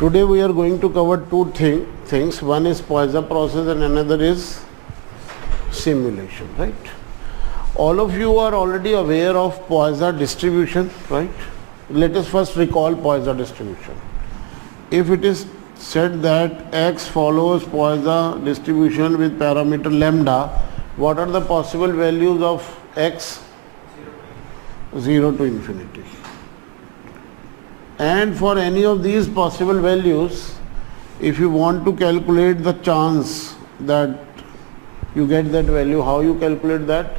Today we are going to cover two things. One is Poisson process and another is simulation, right? All of you are already aware of Poisson distribution, right? Let us first recall Poisson distribution. If it is said that X follows Poisson distribution with parameter lambda, what are the possible values of X? 0 to infinity. And for any of these possible values, if you want to calculate the chance that you get that value, how you calculate that?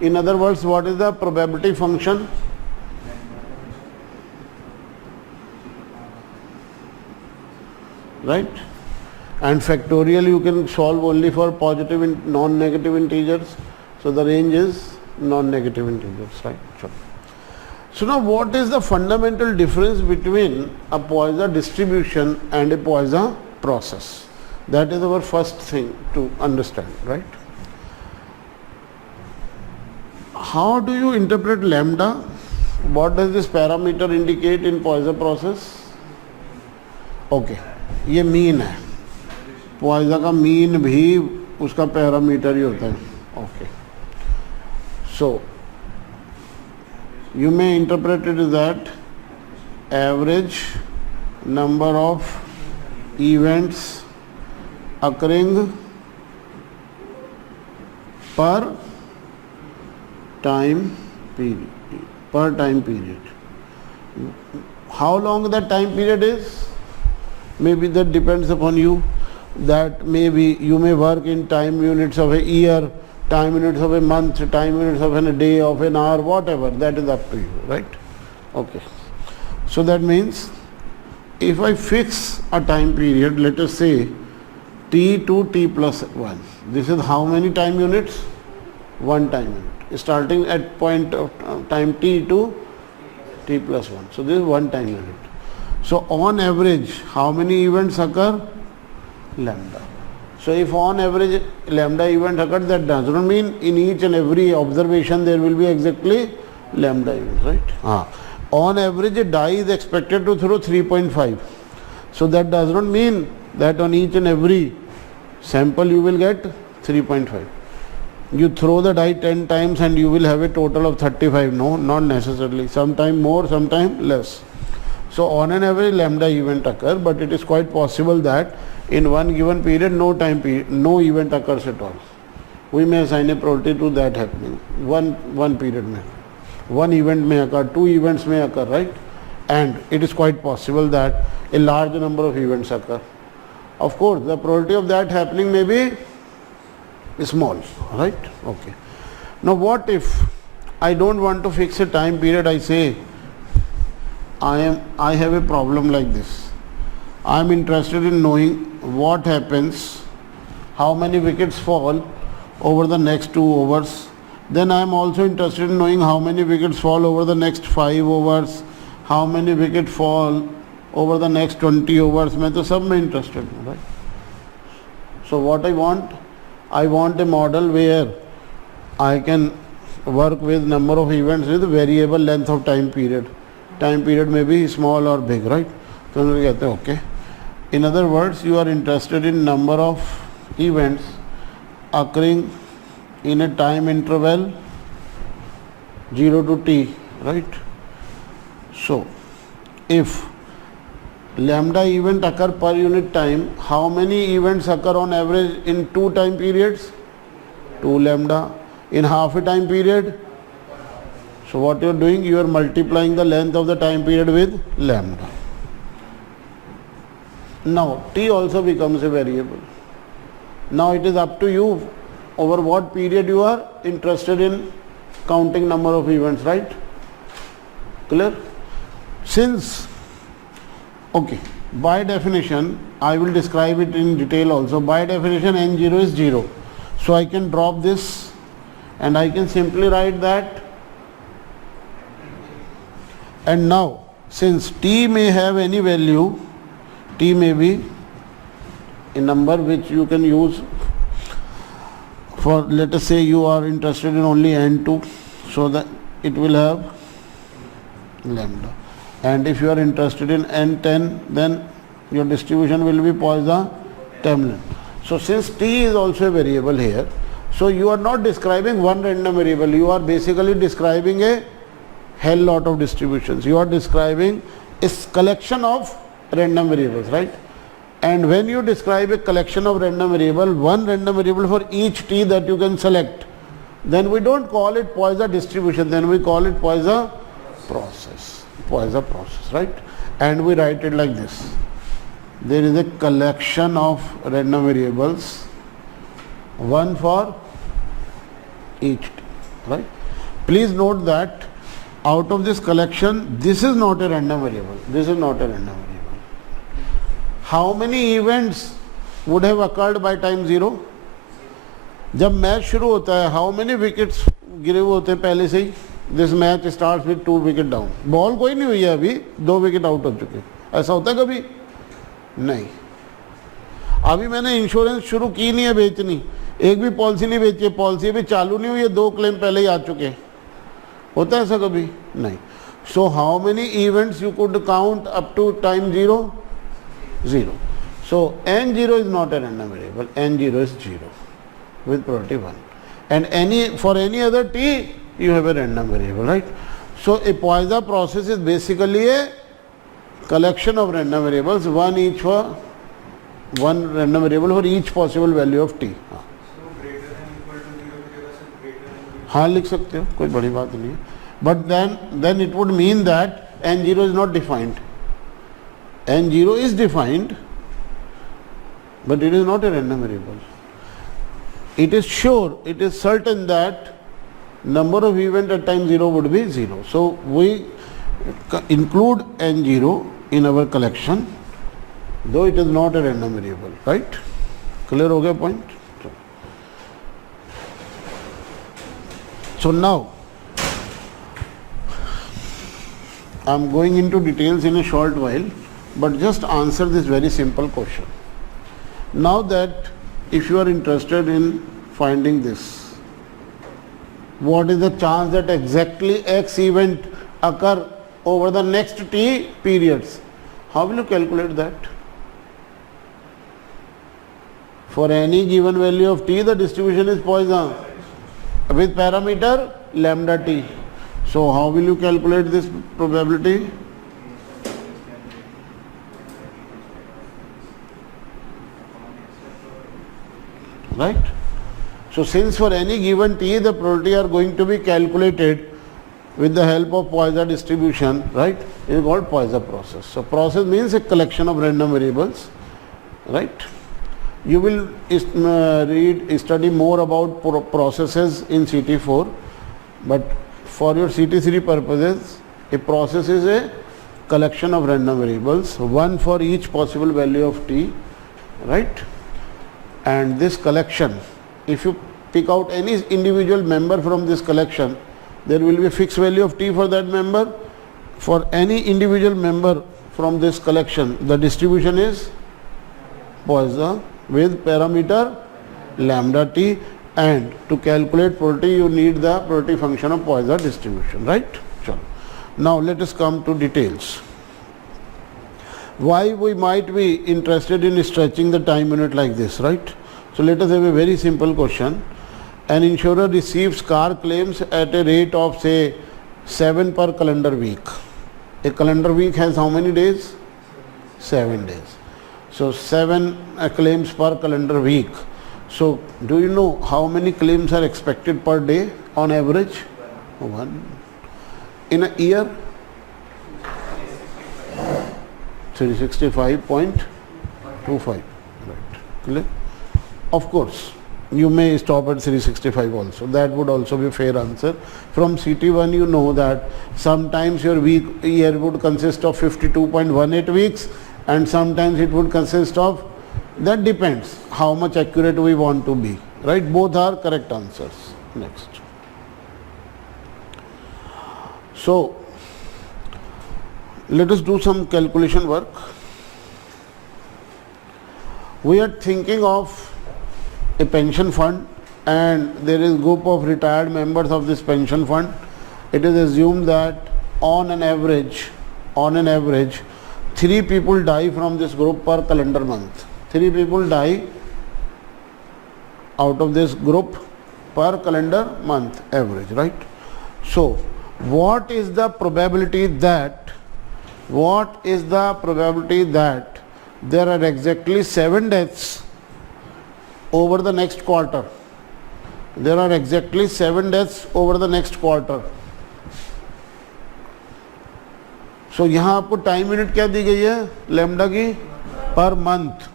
In other words, what is the probability function? Right? And factorial you can solve only for positive and non-negative integers. So the range is non-negative integers, right? Sure. So now what is the fundamental difference between a Poisson distribution and a Poisson process? That is our first thing to understand, right? How do you interpret lambda? What does this parameter indicate in Poisson process? Okay, ये mean है. Poisson का mean भी उसका parameter ही होता है. Okay. So you may interpret it as that average number of events occurring per time period. How long that time period is? Maybe that depends upon you. That maybe you may work in time units of a year, time units of a month, time units of a day, of an hour, whatever, that is up to you, right? Okay. So that means if I fix a time period, let us say t to t plus 1, this is how many time units? One time unit, starting at point of time t to t plus 1. So this is one time unit. So on average, how many events occur? Lambda. So if on average lambda event occurs, that does not mean in each and every observation there will be exactly lambda events, right? On average a die is expected to throw 3.5. So that does not mean that on each and every sample you will get 3.5. You throw the die 10 times and you will have a total of 35. No, not necessarily. Sometime more, sometime less. So on an average lambda event occur, but it is quite possible that in one given period no event occurs at all. We may assign a probability to that happening. One period may, one event may occur, two events may occur, right? And it is quite possible that a large number of events occur. Of course, the probability of that happening may be small, right? Okay. Now what if I don't want to fix a time period? I say I have a problem like this. I am interested in knowing what happens, how many wickets fall over the next 2 overs. Then I am also interested in knowing how many wickets fall over the next 5 overs, how many wickets fall over the next 20 overs. मैं तो सब में interested हूँ, right? So what I want a model where I can work with number of events with variable length of time period. Time period may be small or big, right? तो हम कहते हैं okay. In other words, you are interested in number of events occurring in a time interval 0 to t, right? So if lambda event occur per unit time, how many events occur on average in 2 time periods? 2 lambda. In half a time period? So what you are doing, you are multiplying the length of the time period with lambda. Now t also becomes a variable. Now it is up to you over what period you are interested in counting number of events, right? Clear? Since, okay, by definition, I will describe it in detail also. By definition n0 is 0. So I can drop this and I can simply write that. And now since t may have any value, t may be a number which you can use for, let us say you are interested in only n2, so that it will have lambda. And if you are interested in n10, then your distribution will be Poisson terminal. So since t is also a variable here, so you are not describing one random variable, you are basically describing a hell lot of distributions. You are describing a collection of random variables, right? And when you describe a collection of random variable, one random variable for each t that you can select, then we don't call it Poisson distribution, then we call it Poisson process. Poisson process, right? And we write it like this. There is a collection of random variables, one for each t, right? Please note that out of this collection, this is not a random variable. This is not a random variable. How many events would have occurred by time 0? जब match शुरू होता है, how many wickets गिरे हुए होते हैं पहले से ही? This match starts with 2 wicket down. Ball कोई नहीं हुई है अभी, 2 विकेट आउट हो चुके हैं. ऐसा होता है कभी? नहीं. अभी मैंने इंश्योरेंस शुरू की नहीं है बेचनी, एक भी पॉलिसी नहीं बेची है, पॉलिसी भी चालू नहीं हुई है, 2 क्लेम पहले ही आ चुके हैं. होता है ऐसा कभी? नहीं. So how many events you could count up to time 0? 0. So n0 is not a random variable, n0 is 0 with probability 1, and for any other t you have a random variable, right? So a Poisson process is basically a collection of random variables, one random variable for each possible value of t. हाँ लिख सकते हो, कोई बड़ी बात नहीं है. But then it would mean that n0 is not defined. n0 is defined, but it is not a random variable. It is sure, it is certain that number of events at time 0 would be 0. So we include n0 in our collection, though it is not a random variable, right? Clear हो गया point? So now I am going into details in a short while, but just answer this very simple question. Now that if you are interested in finding this, what is the chance that exactly X event occur over the next t periods? How will you calculate that? For any given value of t, the distribution is Poisson with parameter lambda t. So how will you calculate this probability? Right? So since for any given t the probability are going to be calculated with the help of Poisson distribution, right? It is called Poisson process. So process means a collection of random variables, right? You will study more about processes in CT4, but for your CT3 purposes, a process is a collection of random variables, one for each possible value of t, right? And this collection, if you pick out any individual member from this collection, there will be a fixed value of t for that member. For any individual member from this collection, the distribution is Poisson with parameter lambda t, and to calculate probability you need the probability function of Poisson distribution, right? Sure. Now let us come to details. Why we might be interested in stretching the time unit like this, right? So let us have a very simple question. An insurer receives car claims at a rate of say 7 per calendar week. A calendar week has how many days? 7 days. So 7 claims per calendar week. So do you know how many claims are expected per day on average? 1. In a year? 365.25. Right. Clear? Of course, you may stop at 365 also. That would also be a fair answer. From CT1 you know that sometimes your year would consist of 52.18 weeks, and sometimes it would consist of, that depends how much accurate we want to be, right? Both are correct answers. Next. So let us do some calculation work. We are thinking of a pension fund, and there is a group of retired members of this pension fund. It is assumed that on an average 3 people die from this group per calendar month. 3 people die out of this group per calendar month average, right? So what is the probability that there are exactly 7 deaths over the next quarter? There are exactly 7 deaths over the next quarter. So यहाँ आपको time unit क्या दी गई है lambda की per month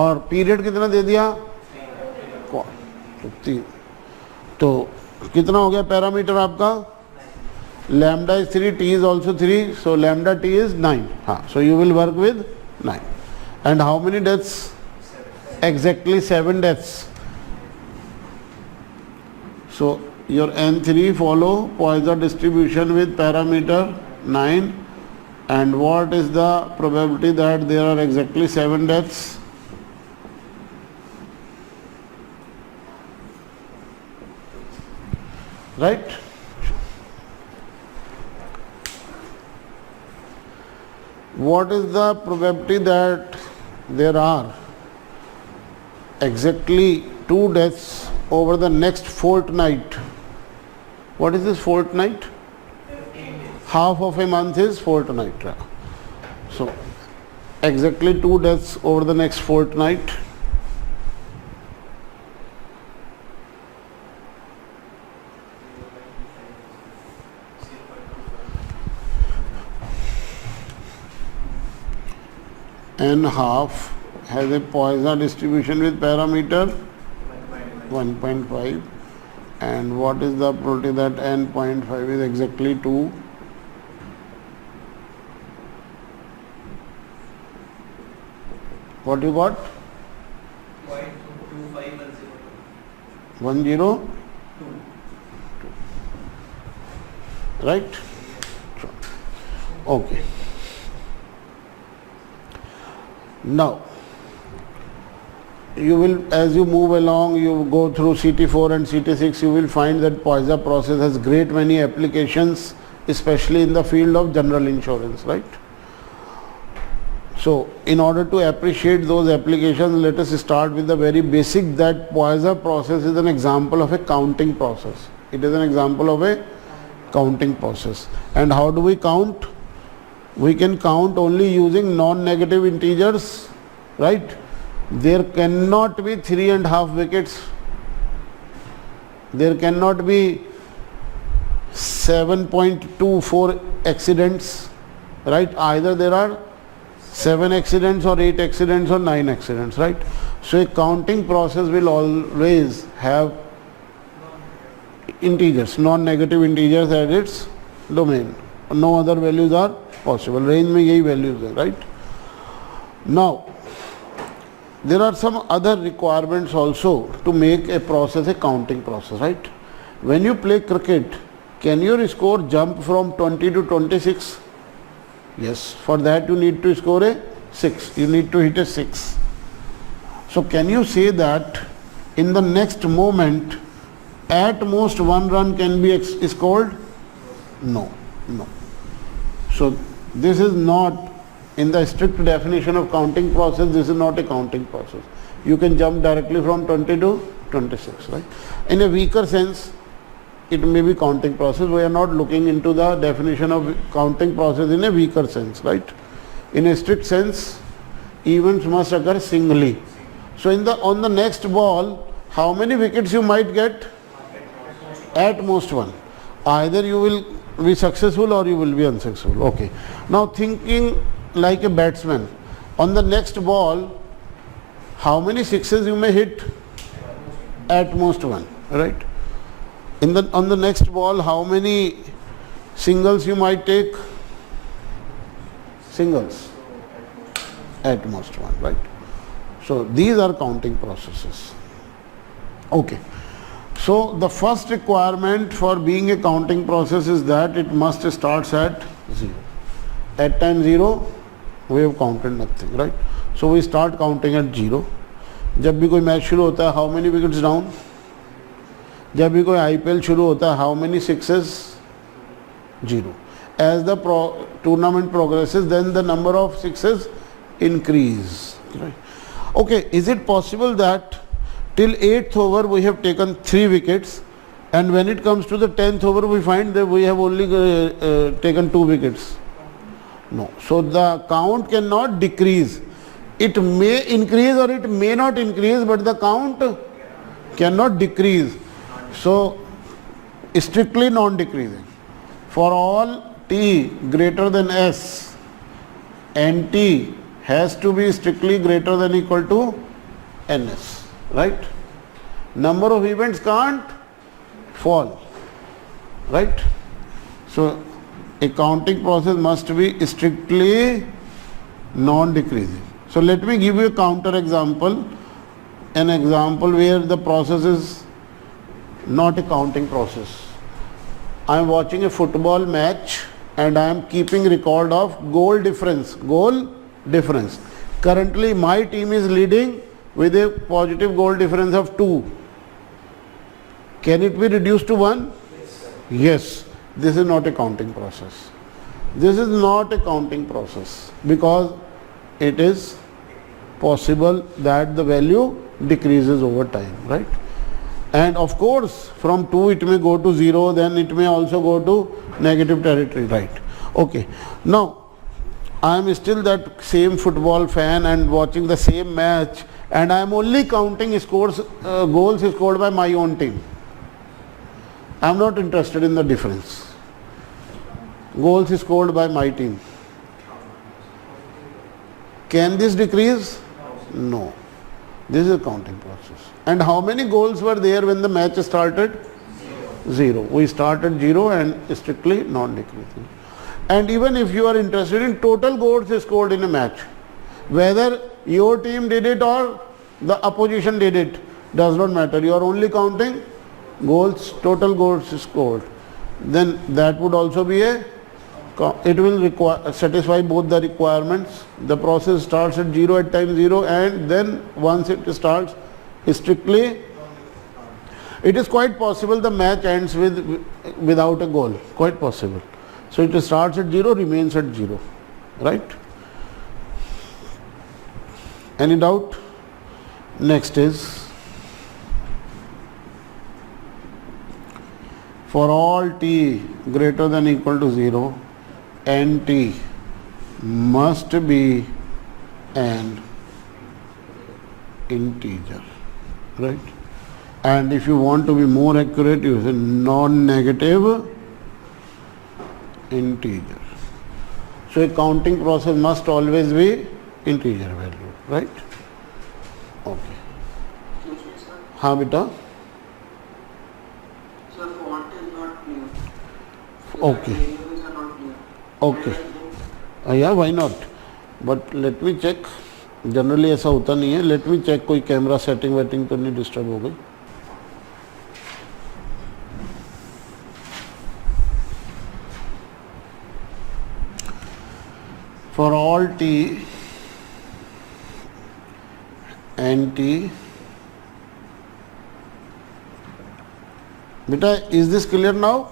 और period कितना दे दिया तो कितना हो गया पैरामीटर आपका lambda is 3 T is also 3 so lambda T is 9 हाँ so you will work with 9 and how many deaths exactly 7 deaths. So your N3 follow Poisson distribution with parameter 9 and what is the probability that there are exactly 7 deaths? Right? What is the probability that there are exactly 2 deaths over the next fortnight? What is this fortnight? Half of a month is fortnight. So exactly 2 deaths over the next fortnight. N half has a Poisson distribution with parameter 1.5 and what is the probability that n.5 is exactly 2? What you got? 102. Right? Okay. Now you will, as you move along, you go through CT4 and CT6, you will find that Poisson process has great many applications, especially in the field of general insurance, right? So in order to appreciate those applications, let us start with the very basic that Poisson process is an example of a counting process. It is an example of a counting process. And how do we count? We can count only using non-negative integers, right? There cannot be 3.5 wickets. There cannot be 7.24 accidents, right? Either there are 7 accidents or 8 accidents or 9 accidents, right? So a counting process will always have integers, non-negative integers as its domain. No other values are possible. Range में यही values है, right? Now there are some other requirements also to make a process a counting process, right? When you play cricket, can your score jump from 20 to 26? Yes, for that you need to score a 6. You need to hit a 6. So can you say that in the next moment at most 1 run can be scored? No, no. So this is not, in the strict definition of counting process, this is not a counting process. You can jump directly from 20 to 26, right? In a weaker sense, it may be counting process. We are not looking into the definition of counting process in a weaker sense, right? In a strict sense, events must occur singly. So on the next ball, how many wickets you might get? At most 1. Either you will be successful or you will be unsuccessful. Okay. Now thinking like a batsman, on the next ball, how many sixes you may hit? At most 1, right? On the next ball, how many singles you might take? Singles. At most 1, right? So these are counting processes. Okay. So the first requirement for being a counting process is that it must start at 0. At time 0, we have counted nothing, right? So we start counting at 0. जब भी कोई match शुरू होता है, how many wickets down? जब भी कोई IPL शुरू होता है, how many sixes? 0. as the tournament progresses, then the number of sixes increase. Right? Okay, is it possible that till 8th over we have taken 3 wickets, and when it comes to the 10th over we find that we have only taken 2 wickets? No. So the count cannot decrease. It may increase or it may not increase, but the count cannot decrease. So strictly non-decreasing. For all t greater than s, nt has to be strictly greater than equal to ns, right? Number of events can't fall, right? So a counting process must be strictly non-decreasing. So let me give you a counter example, an example where the process is not a counting process. I am watching a football match and I am keeping record of goal difference. Currently my team is leading with a positive goal difference of 2. Can it be reduced to 1? Yes. This is not a counting process. This is not a counting process because it is possible that the value decreases over time, right? And of course from 2 it may go to 0, then it may also go to negative territory, right? Okay. Now I am still that same football fan and watching the same match, and I am only counting scores, goals scored by my own team. I am not interested in the difference. Goals scored by my team. Can this decrease? No. This is a counting process. And how many goals were there when the match started? 0. We started 0 and strictly non-decreasing. And even if you are interested in total goals scored in a match, whether your team did it or the opposition did it, does not matter. You are only counting goals, total goals scored. Then that would also be it will satisfy both the requirements. The process starts at 0 at time 0, and then once it starts strictly, it is quite possible the match ends without a goal, quite possible. So it starts at 0, remains at 0, right? Any doubt? Next is, for all t greater than equal to 0, nt must be an integer, right? And if you want to be more accurate, you say non-negative integer. So a counting process must always be integer value, right? Okay. हाँ बेटा. Sir, font is not clear. Okay. Variables are not clear. Okay. Yeah, why not? But let me check. Generally ऐसा होता नहीं है. Let me check कोई camera setting waiting तो नहीं disturb हो गई. For all t nt, beta, is this clear now?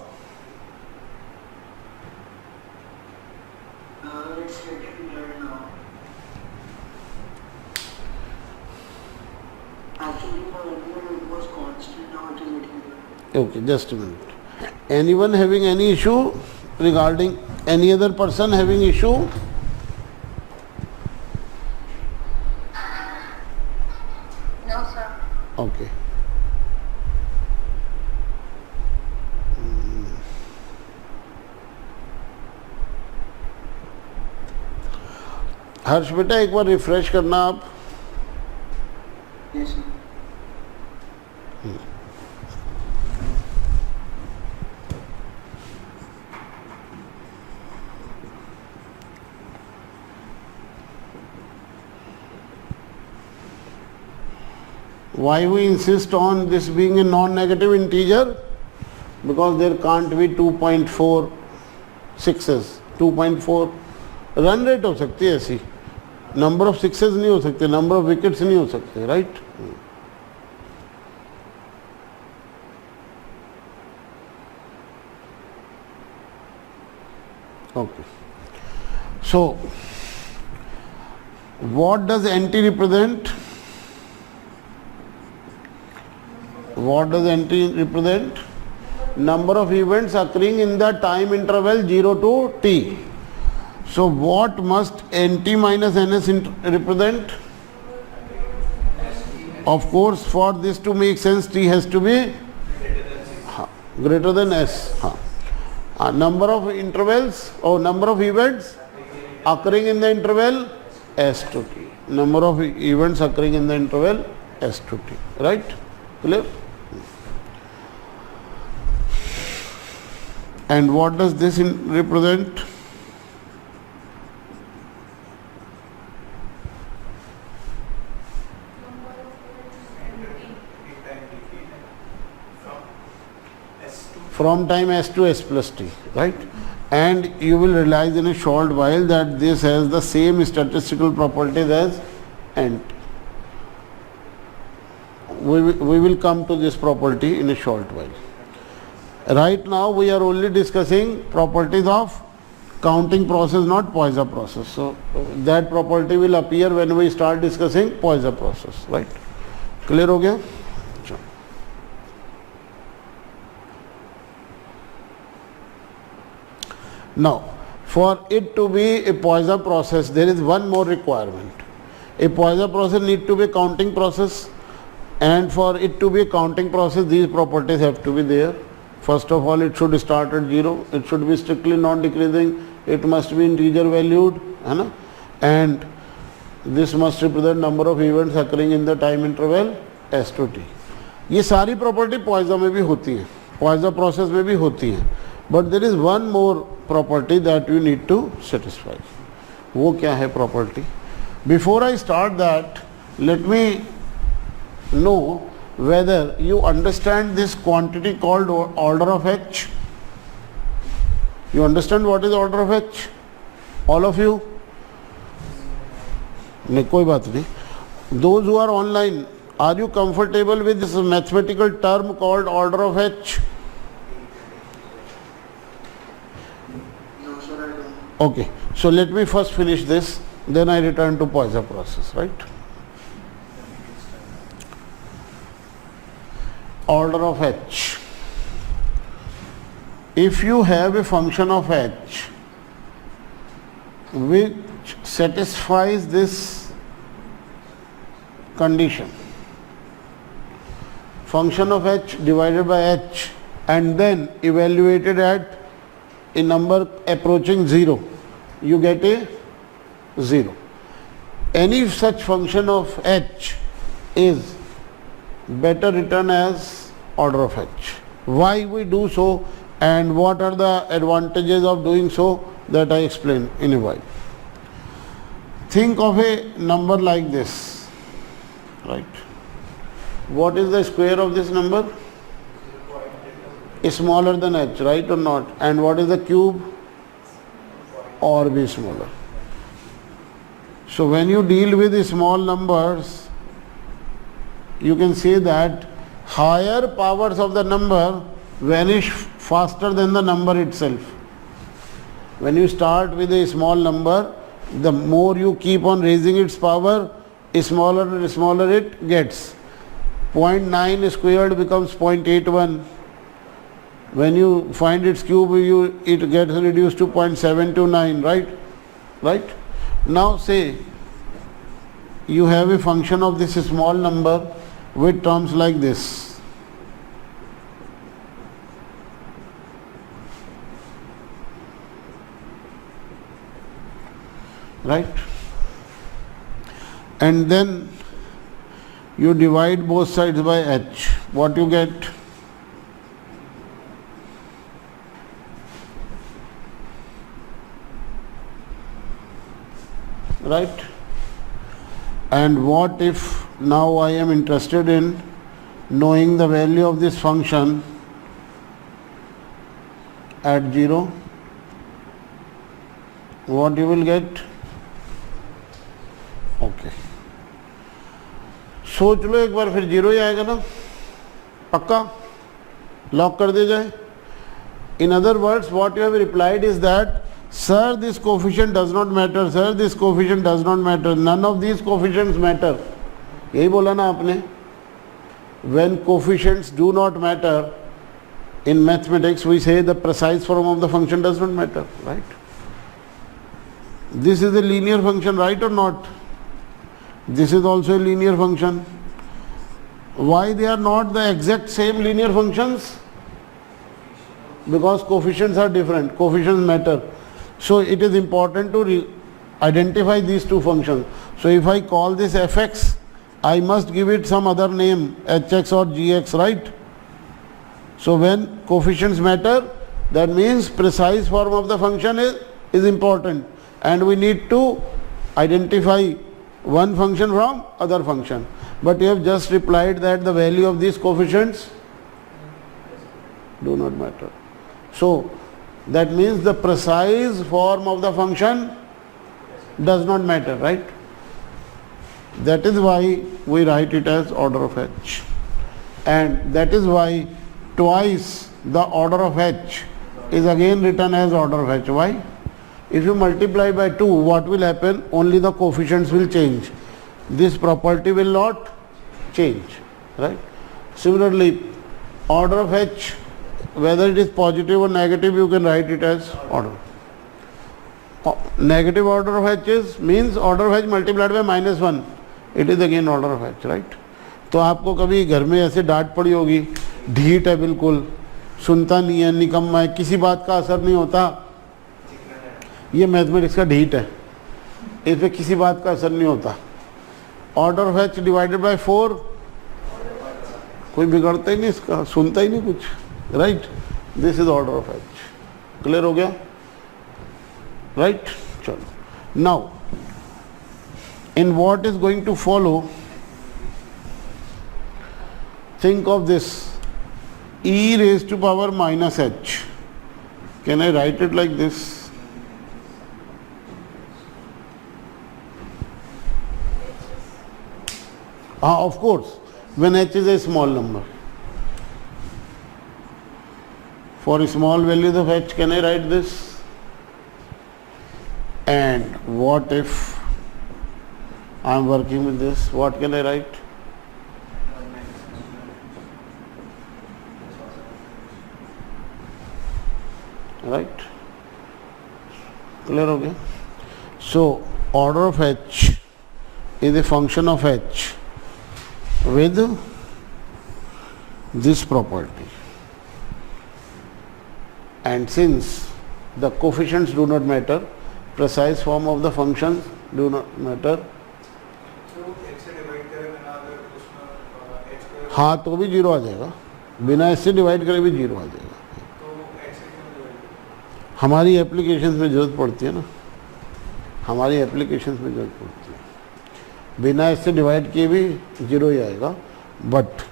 It's getting clear now. Actually, earlier it was constant, now it is getting clear. Okay, just a minute. Anyone having any issue regarding any other person having issue? No, sir. Okay. हर्ष बेटा एक बार refresh करना आप. Yes, sir. Why we insist on this being a non-negative integer? Because there can't be 2.4 sixes. 2.4 run rate हो सकती है ऐसी. Number of sixes नहीं हो सकते, नंबर ऑफ विकेट्स नहीं हो सकते, right? Okay. So, what does NT represent? What does NT represent? Number of events occurring in the time interval 0 to t. So what must NT minus NS represent? Of course, for this to make sense, T has to be greater than S. Number of intervals or number of events occurring in the interval S to T. Number of events occurring in the interval S to T. Right? Clear? And what does this represent? From time S to S plus T, right? And you will realize in a short while that this has the same statistical properties as NT. We will come to this property in a short while. Right now we are only discussing properties of counting process, not Poisson process. So that property will appear when we start discussing Poisson process, right? Clear हो गया? Now, for it to be a Poisson process, there is one more requirement. A Poisson process need to be a counting process, and for it to be a counting process, these properties have to be there. First of all, it should start at 0. It should be strictly non-decreasing. It must be integer valued, and this must represent number of events occurring in the time interval S to T. ये सारी property Poisson में भी होती हैं, Poisson process में भी होती हैं. But there is one more property that you need to satisfy. वो क्या है property? Before I start that, let me know whether you understand this quantity called order of H. You understand what is order of H? All of you? नहीं, कोई बात नहीं. Those who are online, are you comfortable with this mathematical term called order of H? No, sir, I don't. Okay, so let me first finish this, then I return to Poisson process, right? Order of H. If you have a function of H which satisfies this condition, function of H divided by H and then evaluated at a number approaching 0, you get a 0. Any such function of H is better written as order of H. Why we do so and what are the advantages of doing so, that I explain in a while. Think of a number like this, right? What is the square of this number? Is smaller than H, right or not? And what is the cube? Or be smaller. So when you deal with the small numbers, you can say that higher powers of the number vanish faster than the number itself. When you start with a small number, the more you keep on raising its power, smaller and smaller it gets. 0.9 squared becomes 0.81. When you find its cube, it gets reduced to 0.729, right? Right? Now say you have a function of this small number with terms like this. Right? And then you divide both sides by H. What you get? Right? And what if now I am interested in knowing the value of this function at 0? What you will get? Okay. सोच लो एक बार, फिर 0 ही आएगा ना, पक्का lock कर दिया जाए. In other words, what you have replied is that Sir, this coefficient does not matter. Sir, this coefficient does not matter. None of these coefficients matter. यही बोला ना आपने. When coefficients do not matter, in mathematics we say the precise form of the function does not matter, right? This is a linear function, right or not? This is also a linear function. Why they are not the exact same linear functions? Because coefficients are different. Coefficients matter. So it is important to identify these two functions. So if I call this fx, I must give it some other name, hx or gx, right? So when coefficients matter, that means precise form of the function is important, and we need to identify one function from other function. But you have just replied that the value of these coefficients do not matter. So that means the precise form of the function does not matter, right? That is why we write it as order of h. And that is why twice the order of h is again written as order of h. Why? If you multiply by 2, what will happen? Only the coefficients will change. This property will not change, right? Similarly, order of h, whether it is positive or negative, you can write it as order. Negative order of h means order of h multiplied by -1. It is again order of h, right? तो आपको कभी घर में ऐसे डांट पड़ी होगी, ढीठ है बिल्कुल, सुनता नहीं है, निकम्मा है, किसी बात का असर नहीं होता, ये मैथमेटिक्स का ढीठ है, इस पर किसी बात का असर नहीं होता. Order of H divided by 4, कोई बिगड़ता ही नहीं इसका, सुनता ही नहीं कुछ, right? This is order of H. Clear हो गया, राइट? चलो, now in what is going to follow, think of this e raised to power minus h. Can I write it like this? Of course, when h is a small number. For small values of h, can I write this? And what if I am working with this? What can I write? Right? Clear? Okay. So order of h is a function of h with this property, and since the coefficients do not matter, precise form of the functions do not matter. हाँ, तो भी zero आ जाएगा, बिना इससे divide करे भी zero आ जाएगा. हमारी एप्लीकेशंस में ज़रूरत पड़ती है ना, हमारी एप्लीकेशंस में ज़रूरत पड़ती है. बिना इससे डिवाइड किए भी जीरो ही आएगा, बट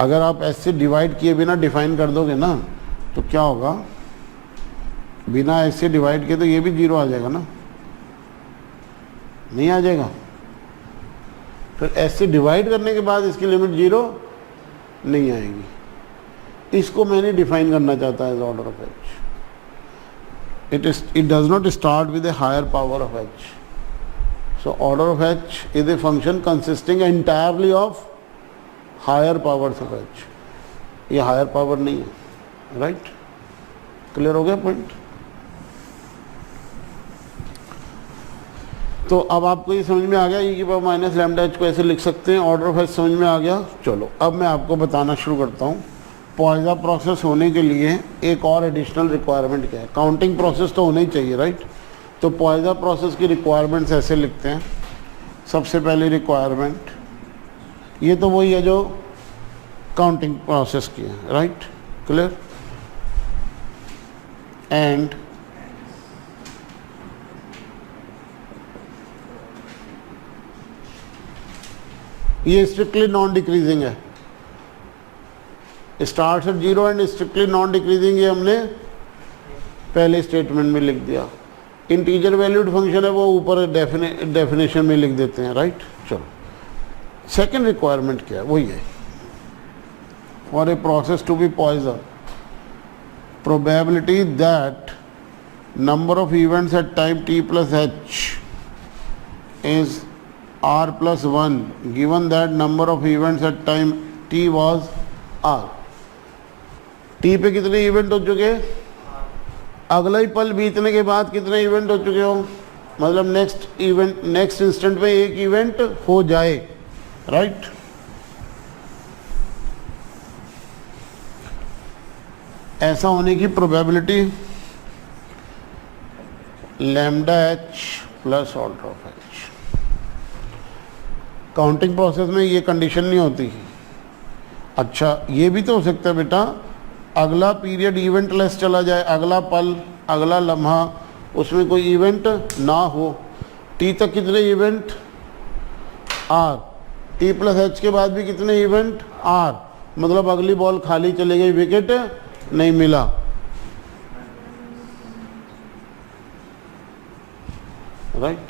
अगर आप ऐसे डिवाइड किए बिना डिफाइन कर दोगे ना, तो क्या होगा? बिना ऐसे डिवाइड किए तो ये भी जीरो आ जाएगा ना, नहीं आ जाएगा? फिर ऐसे डिवाइड करने के बाद इसकी लिमिट जीरो नहीं आएगी. इसको मैंने डिफाइन करना चाहता है as order of H. it does not start with a higher power of h. So order of h is a function consisting entirely of higher powers of h. ये higher power नहीं है, right? Clear हो गया point? तो अब आपको ये समझ में आ गया, e की पावर माइनस लैम्डा h को ऐसे लिख सकते हैं. ऑर्डर ऑफ h समझ में आ गया. चलो अब मैं आपको बताना शुरू करता हूँ. पॉइसन प्रोसेस होने के लिए एक और एडिशनल रिक्वायरमेंट क्या है? काउंटिंग प्रोसेस तो होना ही चाहिए, राइट? तो पॉइसन प्रोसेस की रिक्वायरमेंट्स ऐसे लिखते हैं. सबसे पहली रिक्वायरमेंट, ये तो वही है जो काउंटिंग प्रोसेस की है, राइट? क्लियर? एंड ये स्ट्रिक्टली नॉन डिक्रीजिंग है. Start at zero and strictly non decreasing, ये हमने पहले स्टेटमेंट में लिख दिया. इंटीजर वैल्यूड फंक्शन है वो ऊपर डेफिनेशन में लिख देते हैं, राइट? चलो, सेकेंड रिक्वायरमेंट क्या है? वही है, for a process to be Poisson, probability that number of events at time t plus h is r plus 1 given that number of events at time t was r. t पे कितने event हो चुके, अगला ही पल बीतने के बाद कितने इवेंट हो चुके हो, मतलब नेक्स्ट इवेंट नेक्स्ट इंस्टेंट में एक इवेंट हो जाए, राइट। ऐसा होने की probability lambda H plus order of H. Counting process में ये कंडीशन नहीं होती। अच्छा ये भी तो हो सकता है बेटा, अगला पीरियड इवेंट लेस चला जाए, अगला पल अगला लम्हा उसमें कोई इवेंट ना हो। टी तक कितने event are, T plus H के बाद भी कितने इवेंट आर, मतलब अगली बॉल खाली चली गई, विकेट नहीं मिला, राइट।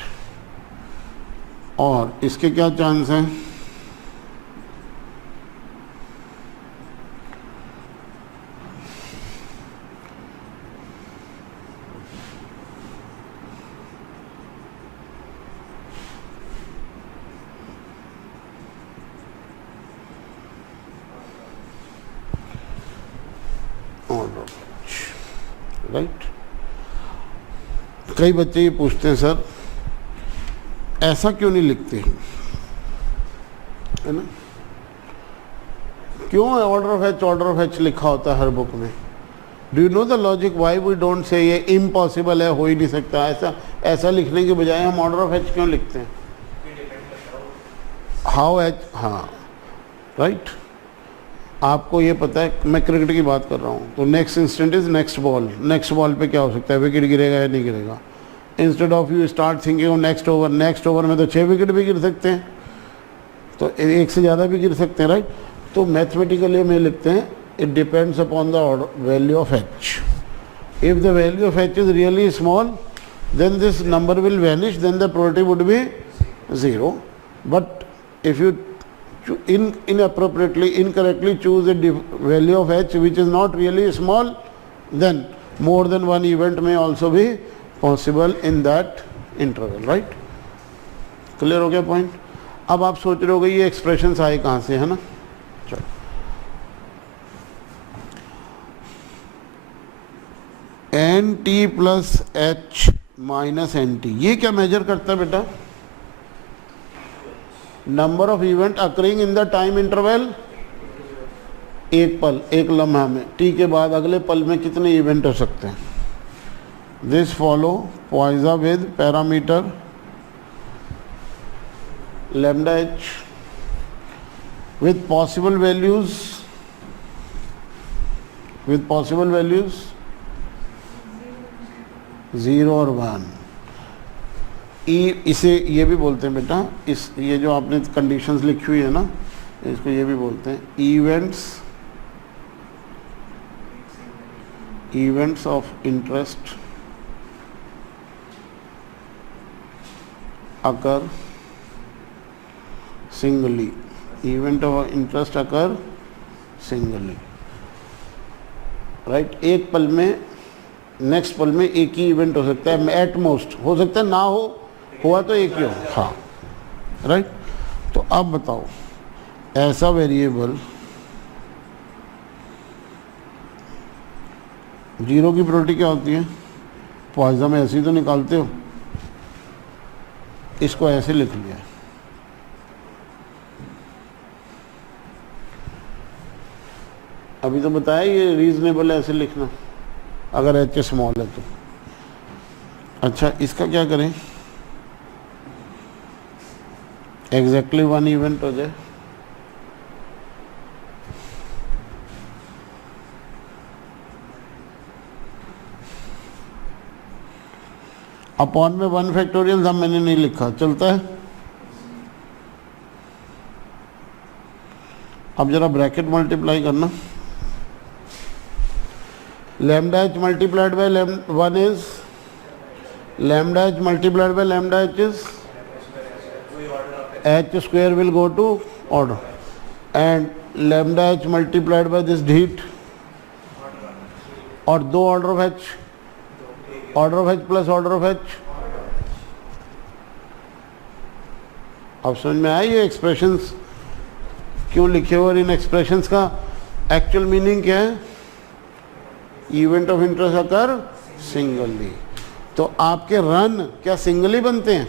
और इसके क्या चांस हैं, राइट। कई बच्चे ये पूछते हैं सर ऐसा क्यों नहीं लिखते, है ना, क्यों ऑर्डर ऑफ एच लिखा होता है हर बुक में। Do you know the logic why we don't say ये इम्पॉसिबल है, हो ही नहीं सकता, ऐसा लिखने के बजाय हम ऑर्डर ऑफ एच क्यों लिखते हैं, हाउ एच, हाँ राइट। आपको ये पता है, मैं क्रिकेट की बात कर रहा हूँ, तो next instant is next ball पे क्या हो सकता है, विकेट गिरेगा या नहीं गिरेगा। Instead of you start thinking of next over में तो 6 विकेट भी गिर सकते हैं, तो एक से ज़्यादा भी गिर सकते हैं, राइट। तो मैथमेटिकली में लिखते हैं it depends upon the value of H. If the value of H is really small then this number will vanish, then the probability would be 0। But if you incorrectly choose a value of h which is not really small, then more than one event may also be possible in that interval, right। Clear हो गया point. अब आप सोच रहे होगे ये expressions आए कहाँ से, है ना। चलो N T plus H minus N T, ये क्या मेजर करता है बेटा, number of event occurring in the time interval, एक पल एक लम्हा में, टी के बाद अगले पल में कितने इवेंट हो सकते हैं। This follow Poisson with parameter lambda H with possible values 0 और 1। इसे ये भी बोलते हैं बेटा, इस ये जो आपने कंडीशंस लिखी हुई है ना, इसको ये भी बोलते हैं events of interest occur singly, event of interest occur singly, right. एक पल में नेक्स्ट पल में एक ही इवेंट हो सकता है, एट मोस्ट हो सकता है ना हो, हुआ तो एक ही हो, हाँ राइट। तो अब बताओ ऐसा वेरिएबल 0 की प्रोबेबिलिटी क्या होती है, पॉइसन में ऐसे ही तो निकालते हो, इसको ऐसे लिख लिया, अभी तो बताया ये रीजनेबल है ऐसे लिखना अगर एच स्मॉल है तो। अच्छा इसका क्या करें, एग्जैक्टली 1 इवेंट हो जाए, अपॉन में 1 फैक्टोरियल था, मैंने नहीं लिखा, चलता है। अब जरा ब्रैकेट मल्टीप्लाई करना, lambda H multiplied by 1 is lambda H multiplied by lambda H is h square will go to order, and lambda h multiplied by this heat, और 2 order of h order of H plus order of H. अब समझ में आया ये expressions क्यों लिखे हुए, और इन एक्सप्रेशंस का एक्चुअल मीनिंग क्या है? Event of interest occur singly. तो आपके रन क्या सिंगली बनते हैं?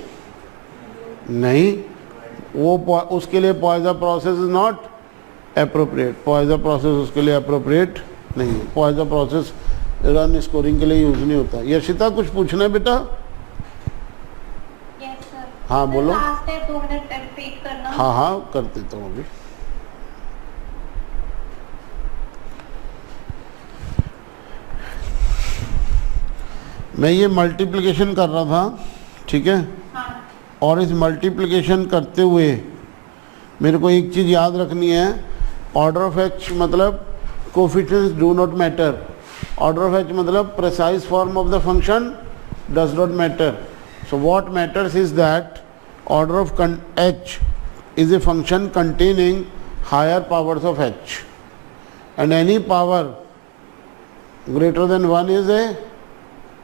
नहीं, वो उसके लिए Poisson process is not appropriate. Poisson process उसके लिए एप्रोप्रिएट नहीं है। पॉइसन प्रोसेस रन स्कोरिंग के लिए यूज नहीं होता। यशिता कुछ पूछना है बेटा? Yes, sir. हाँ Sir, बोलो। last step 2 मिनट repeat करना। हाँ हाँ कर देता हूँ अभी। मैं ये मल्टीप्लिकेशन कर रहा था, ठीक है, हाँ। और इस मल्टीप्लिकेशन करते हुए मेरे को एक चीज़ याद रखनी है, ऑर्डर ऑफ एच मतलब coefficients do not matter. Order of H मतलब precise form of the function does not matter. So what matters is that order of H is a function containing higher powers of H and any power greater than 1 is a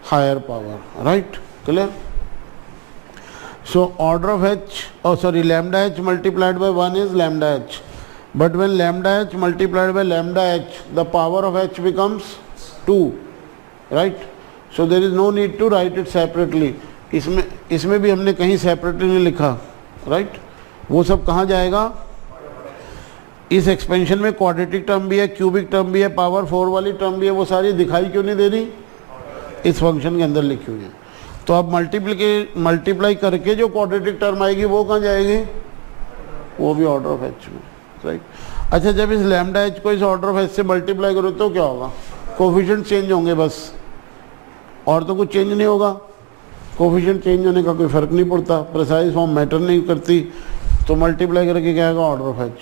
higher power, right? Clear? So order of h, oh sorry, lambda h multiplied by 1 is lambda h, but when lambda h multiplied by lambda h, the power of h becomes 2, right? So there is no need to write it separately. इसमें भी हमने कहीं separately नहीं लिखा, right? वो सब कहाँ जाएगा? इस एक्सपेंशन में क्वाड्रेटिक टर्म भी है, क्यूबिक टर्म भी है, पावर 4 वाली टर्म भी है, वो सारी दिखाई क्यों नहीं दे रही? इस फंक्शन के अंदर लिखी हुई है। तो अब मल्टीप्लाई करके जो क्वाड्रेटिक टर्म आएगी वो कहाँ जाएगी? वो भी ऑर्डर ऑफ एच में, राइट? अच्छा, जब इस लैम्डा एच को इस ऑर्डर ऑफ एच से मल्टीप्लाई करो तो क्या होगा? कोफिशिएंट चेंज होंगे बस, और तो कुछ चेंज नहीं होगा। कोफिशिएंट चेंज होने का कोई फर्क नहीं पड़ता, प्रिसाइज फॉर्म मैटर नहीं करती। तो मल्टीप्लाई करके क्या आएगा? Order of H.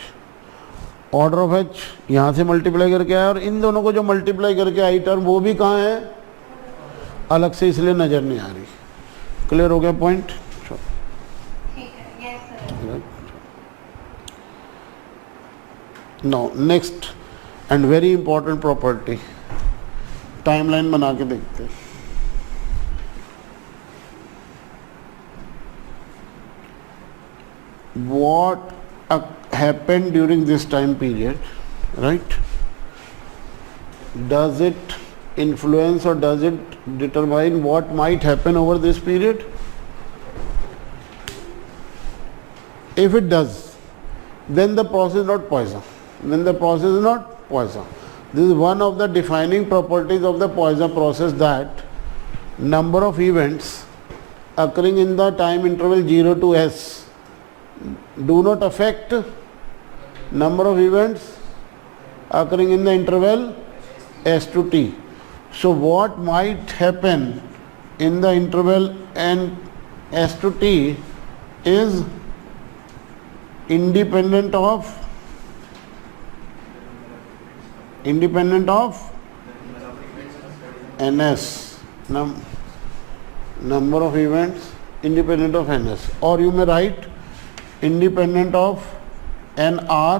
Order of H यहाँ से मल्टीप्लाई करके आया, और इन दोनों को जो मल्टीप्लाई करके आई टर्म वो भी कहाँ है? अलग से, इसलिए नज़र नहीं आ रही। क्लियर हो गया पॉइंट? ठीक है, yes sir. Now next and very important property, timeline बना के देखते हैं। What happened during this time period, right? Does it influence or does it determine what might happen over this period? If it does, then the process is not Poisson. Then the process is not Poisson. This is one of the defining properties of the Poisson process, that number of events occurring in the time interval 0 to s do not affect number of events occurring in the interval s to t. So what might happen in the interval n s to t is independent of ns, number of events independent of ns, or you may write independent of nr,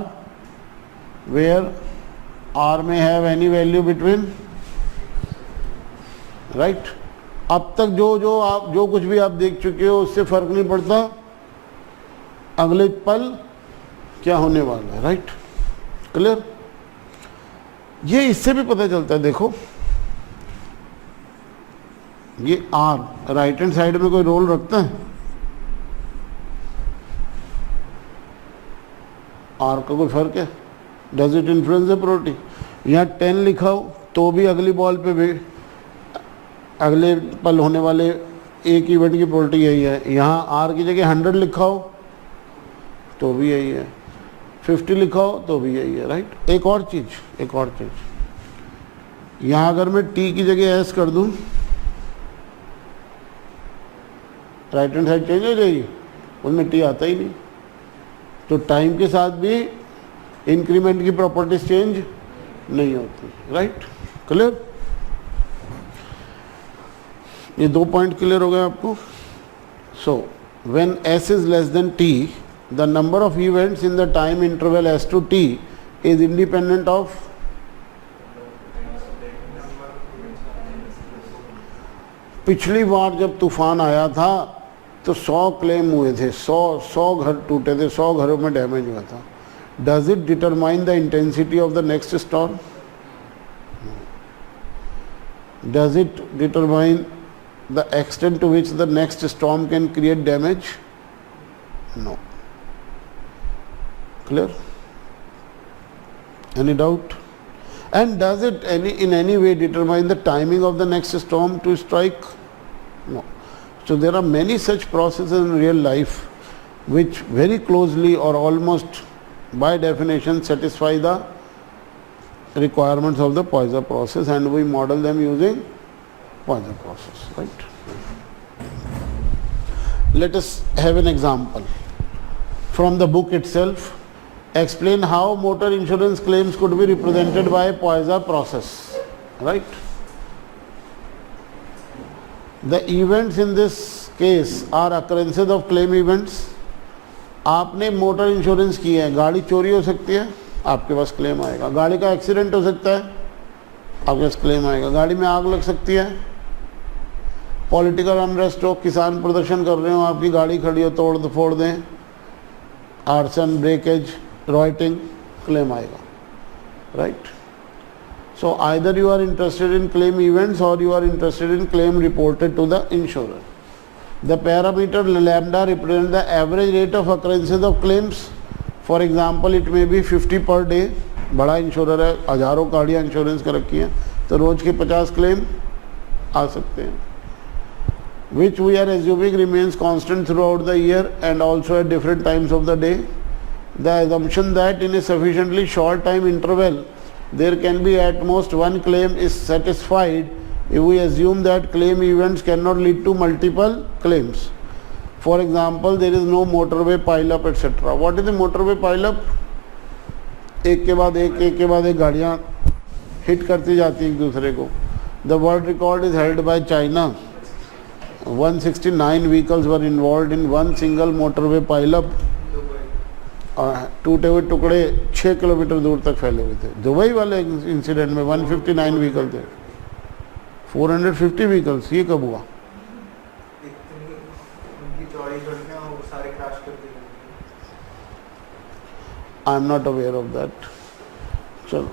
where r may have any value between, right? अब तक जो कुछ भी आप देख चुके हो उससे फर्क नहीं पड़ता अगले पल क्या होने वाला है, राइट? क्लियर? ये इससे भी पता चलता है, देखो ये r राइट हैंड साइड में कोई रोल रखता है? आर का कोई फर्क है? Does it influence the probability? यहाँ 10 लिखा हो तो भी अगली बॉल पे भी अगले पल होने वाले एक इवेंट की प्रोबेबिलिटी यही है। यहाँ आर की जगह 100 लिखा हो तो भी यही है, 50 लिखा हो तो भी यही है, राइट? एक और चीज़ यहाँ अगर मैं टी की जगह एस कर दूँ, राइट हैंड साइड चेंज हो जाएगी, उसमें टी आता ही नहीं। तो टाइम के साथ भी इंक्रीमेंट की प्रॉपर्टीज चेंज नहीं होती, राइट? क्लियर? ये 2 पॉइंट क्लियर हो गए आपको? So when s is less than t, the number of events in the time interval s to t is independent of पिछली बार जब तूफान आया था तो 100 क्लेम हुए थे, 100 घर टूटे थे, 100 घरों में डैमेज हुआ था. Does it determine the intensity of the next storm? Does it determine the extent to which the next storm can create damage? No. Clear? Any doubt? And does it in any way determine the timing of the next storm to strike? No. So there are many such processes in real life which very closely or almost by definition satisfy the requirements of the Poisson process, and we model them using Poisson process, right? Let us have an example from the book itself. Explain how motor insurance claims could be represented by a Poisson process, right? The events in this case are occurrences of claim events. आपने motor insurance किया है, गाड़ी चोरी हो सकती है, आपके पास claim आएगा. गाड़ी का एक्सीडेंट हो सकता है, आपके पास क्लेम आएगा. गाड़ी में आग लग सकती है, पॉलिटिकल अनरेस्ट हो, किसान प्रदर्शन कर रहे हो, आपकी गाड़ी खड़ी हो, तोड़ फोड़ दें, आर्सन, ब्रेकेज, रॉयटिंग, क्लेम आएगा, right? So either you are interested in claim events और you are interested in claim reported to the insurer. The parameter lambda represent the average rate of occurrences of claims. For example it may be 50 per day. बड़ा insurer है, हज़ारों गाड़ियाँ insurance कर रखी हैं, तो रोज़ के 50 क्लेम आ सकते हैं. Which we are assuming remains constant throughout the year and also at different times of the day. द assumption that in a sufficiently short time interval there can be at most one claim is satisfied if we assume that claim events cannot lead to multiple claims. For example, there is no motorway pileup etc. What is the motorway pileup? एक के बाद एक गाड़ियाँ hit करती जाती एक दूसरे को. The world record is held by China. 169 vehicles were involved in one single motorway pileup. और टूटे हुए टुकड़े 6 किलोमीटर दूर तक फैले हुए थे. दुबई वाले इंसिडेंट में 159 व्हीकल थे, 450 व्हीकल्स. ये कब हुआ? I am not aware of that. So,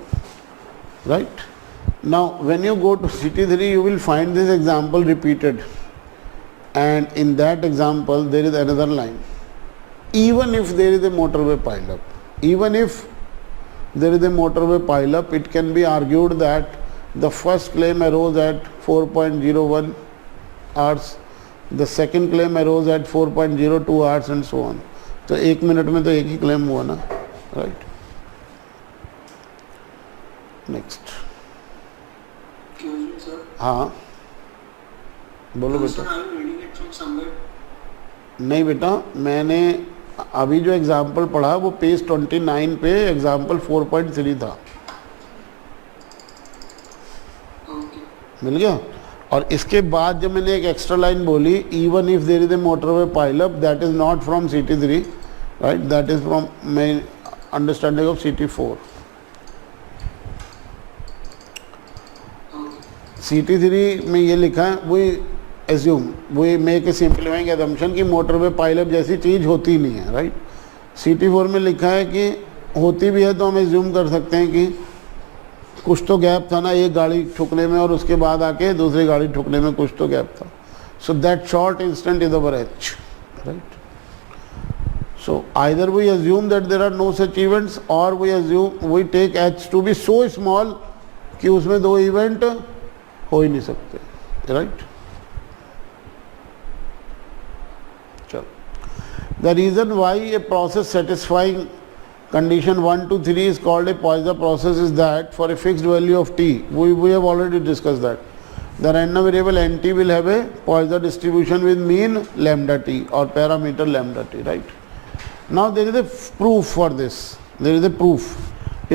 right? Now, when you go to CT3, you will find this example repeated, and in that example, there is another line. Even if there is a motorway pileup, even if there is a motorway pileup, it can be argued that the first claim arose at 4.01 hours, the second claim arose at 4.02 hours and so on. तो एक minute में तो एक ही claim हुआ ना, right? Next. हाँ बोलो बेटा. नहीं बेटा, मैंने अभी जो एग्जाम्पल पढ़ा वो पेज 29 पे एग्जाम्पल 4.3 था. मिल गया? और इसके बाद जब मैंने एक एक्स्ट्रा लाइन बोली, even if there is a motorway pileup, that is not from CT3, right? That is from my understanding of CT4. CT3 में ये लिखा है, we make a simplifying assumption कि मोटरवे पाइलअप जैसी चीज़ होती नहीं है, राइट? CT4 में लिखा है कि होती भी है तो हम एज्यूम कर सकते हैं कि कुछ तो गैप था ना, एक गाड़ी ठुकने में और उसके बाद आके दूसरी गाड़ी ठुकने में कुछ तो गैप था. So that short instant is our H, right? So either we assume that there are no such events और we take H to be so small कि उसमें दो इवेंट हो ही नहीं सकते, right? The reason why a process satisfying condition 1 to 3 is called a Poisson process is that for a fixed value of t, we have already discussed that, the random variable nt will have a Poisson distribution with mean lambda t or parameter lambda t, right? Now there is a proof for this. There is a proof.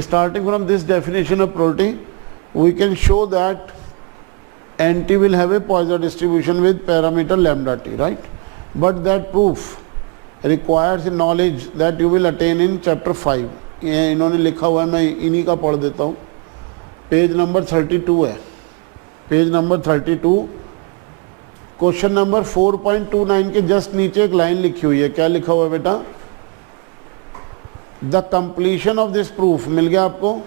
Starting from this definition of probability, we can show that nt will have a Poisson distribution with parameter lambda t, right? But that proof requires a knowledge that you will attain in chapter 5. ये इन्होंने लिखा हुआ है, मैं इन्हीं का पढ़ देता हूँ. पेज नंबर 32 है. पेज नंबर 32 क्वेश्चन नंबर 4.29 के जस्ट नीचे एक लाइन लिखी हुई है, क्या लिखा हुआ है बेटा? The completion of this proof, मिल गया आपको?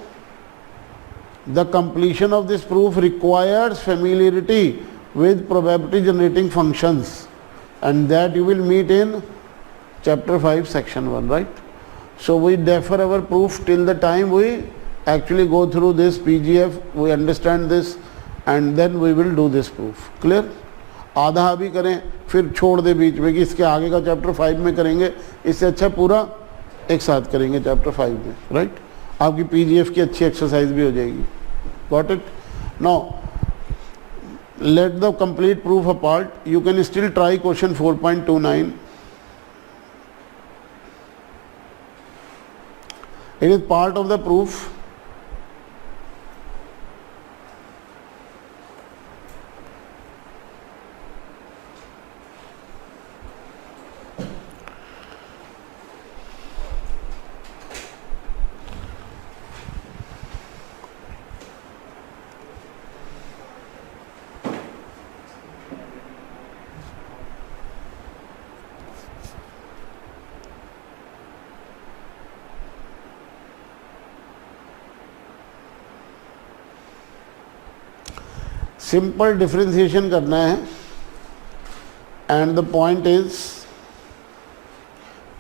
The completion of this proof requires familiarity with probability generating functions, and that you will meet in chapter 5 section 1, right? So we defer our proof till the time we actually go through this PGF, we understand this, and then we will do this proof. Clear? आधा भी करें फिर छोड़ दे बीच में कि इसके आगे का चैप्टर 5 में करेंगे, इससे अच्छा पूरा एक साथ करेंगे चैप्टर 5 में, राइट? आपकी PGF की अच्छी एक्सरसाइज भी हो जाएगी. Got it? Now let the complete proof apart. You can still try question 4.29. It is part of the proof. Simple differentiation करना है, and the point is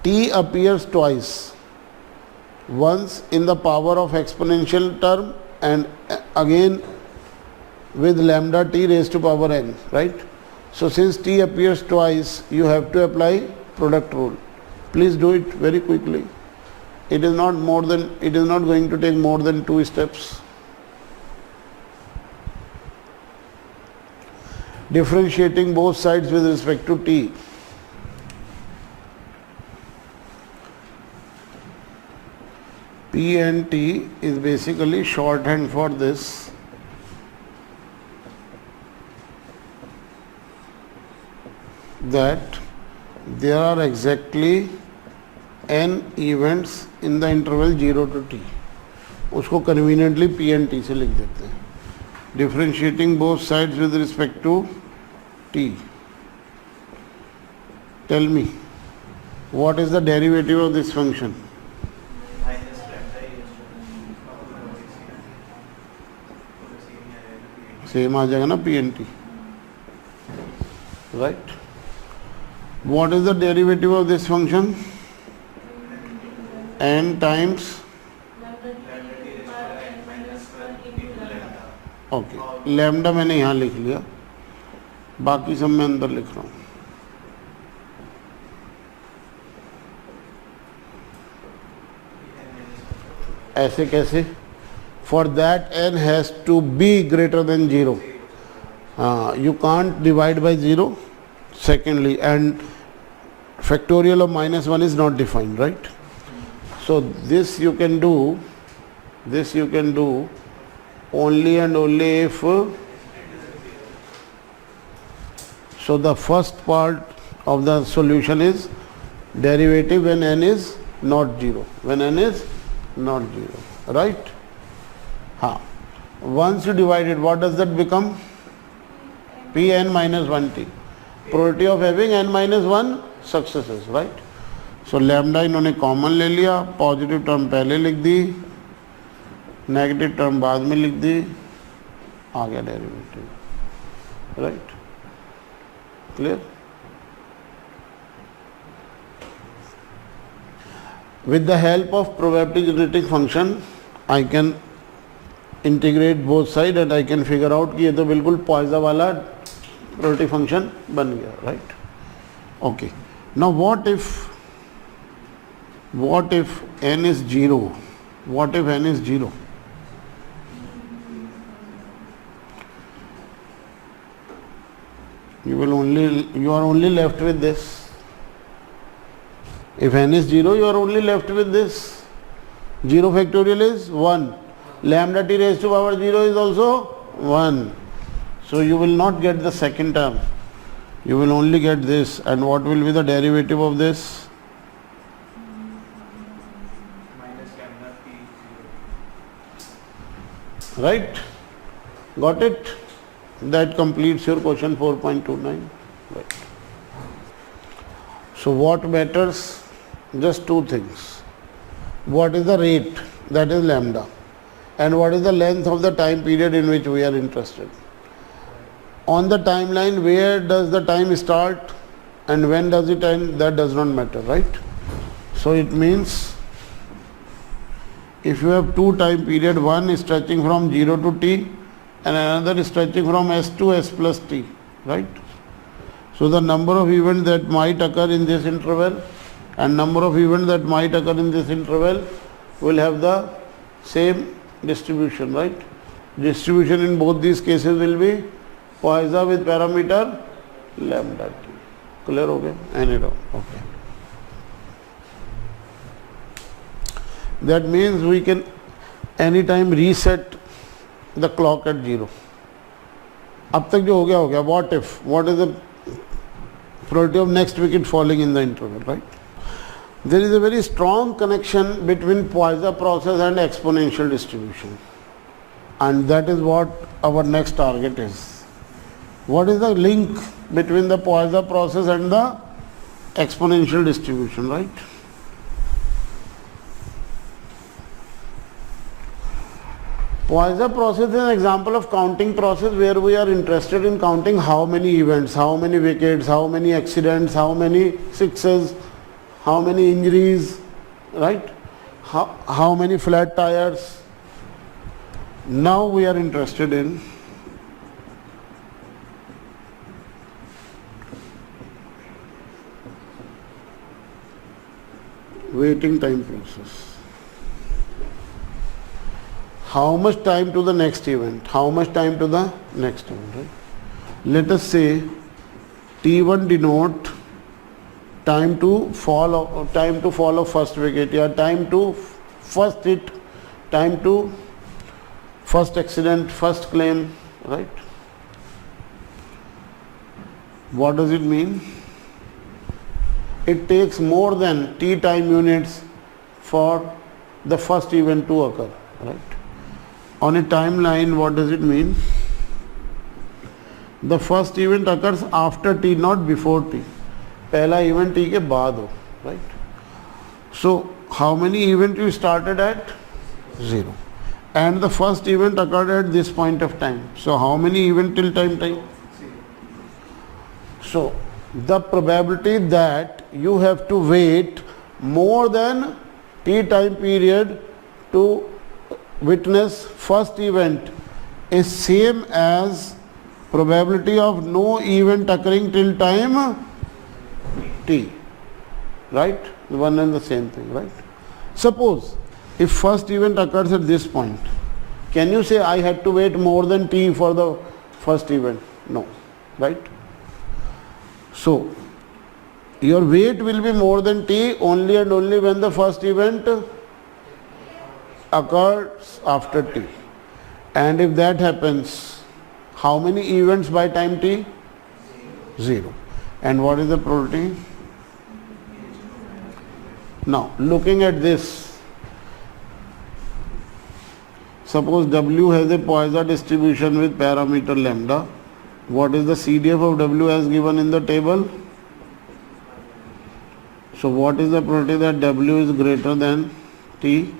t appears twice, once in the power of exponential term and again with lambda t raised to power n, right? So since t appears twice, you have to apply product rule. Please do it very quickly. It is not going to take more than 2 steps. Differentiating both sides with respect to t. P and t is basically shorthand for this. That there are exactly n events in the interval 0 to t. उसको conveniently P and t से लिख देते हैं. Differentiating both sides with respect to t. Tell me, what is the derivative of this function? Same आ जाएगा ना P and t, right? What is the derivative of this function? N times okay, lambda मैंने यहाँ लिख लिया, बाकी सब मैं अंदर लिख रहा हूँ. ऐसे कैसे? For that n has to be greater than 0. You can't divide by 0. Secondly, and factorial of -1 is not defined, right? So this you can do only and only if, so the first part of the solution is derivative when n is not 0, when n is not 0, right? Once you divide it, what does that become? Pn minus 1t, probability of having n minus 1 successes, right? So lambda इन्होंने common ले लिया, positive term पहले लिख दी, negative term बाद में लिख दी, आ गया derivative, right? Clear? With the help of probability generating function, I can integrate both sides and I can figure out कि ये तो बिल्कुल पॉइसन वाला probability function बन गया, right? Okay. Now what if n is 0? What if n is 0? You are only left with this. If n is 0, you are only left with this. 0 factorial is 1. Lambda t raised to power 0 is also 1. So you will not get the second term. You will only get this. And what will be the derivative of this? Minus lambda t 0. Right? Got it? That completes your question 4.29. Right. So what matters? Just two things. What is the rate, that is lambda, and what is the length of the time period in which we are interested. On the timeline, where does the time start and when does it end, that does not matter, right? So it means if you have two time period, one is stretching from 0 to t and another is stretching from s to s plus t, right? So the number of events that might occur in this interval and number of events that might occur in this interval will have the same distribution, right? Distribution in both these cases will be Poisson with parameter lambda t. Clear? Okay? Any doubt? Okay. That means we can anytime reset the clock at 0. अब तक जो हो गया, what if, what is the probability of next wicket falling in the interval, right? There is a very strong connection between Poisson process and exponential distribution, and that is what our next target is. What is the link between the Poisson process and the exponential distribution, right? Poisson process is an example of counting process where we are interested in counting how many events, how many wickets, how many accidents, how many sixes, how many injuries, right? How many flat tires. Now we are interested in waiting time process. How much time to the next event? How much time to the next event, right? Let us say T1 denote time to fall of first wicket, or time to first hit, time to first accident, first claim, right? What does it mean? It takes more than t time units for the first event to occur, right? On a timeline, what does it mean? The first event occurs after t, not before t. पहला event t के बाद हो, right? So how many events you started at? 0. And the first event occurred at this point of time. So how many events till time? So the probability that you have to wait more than t time period to witness first event is same as probability of no event occurring till time t, right? One and the same thing, right? Suppose if first event occurs at this point, can you say I had to wait more than t for the first event? No, right? So your wait will be more than t only and only when the first event occurs after t. And if that happens, how many events by time t? 0. And what is the probability? Now looking at this, suppose W has a Poisson distribution with parameter lambda. What is the CDF of W as given in the table? So what is the probability that W is greater than t?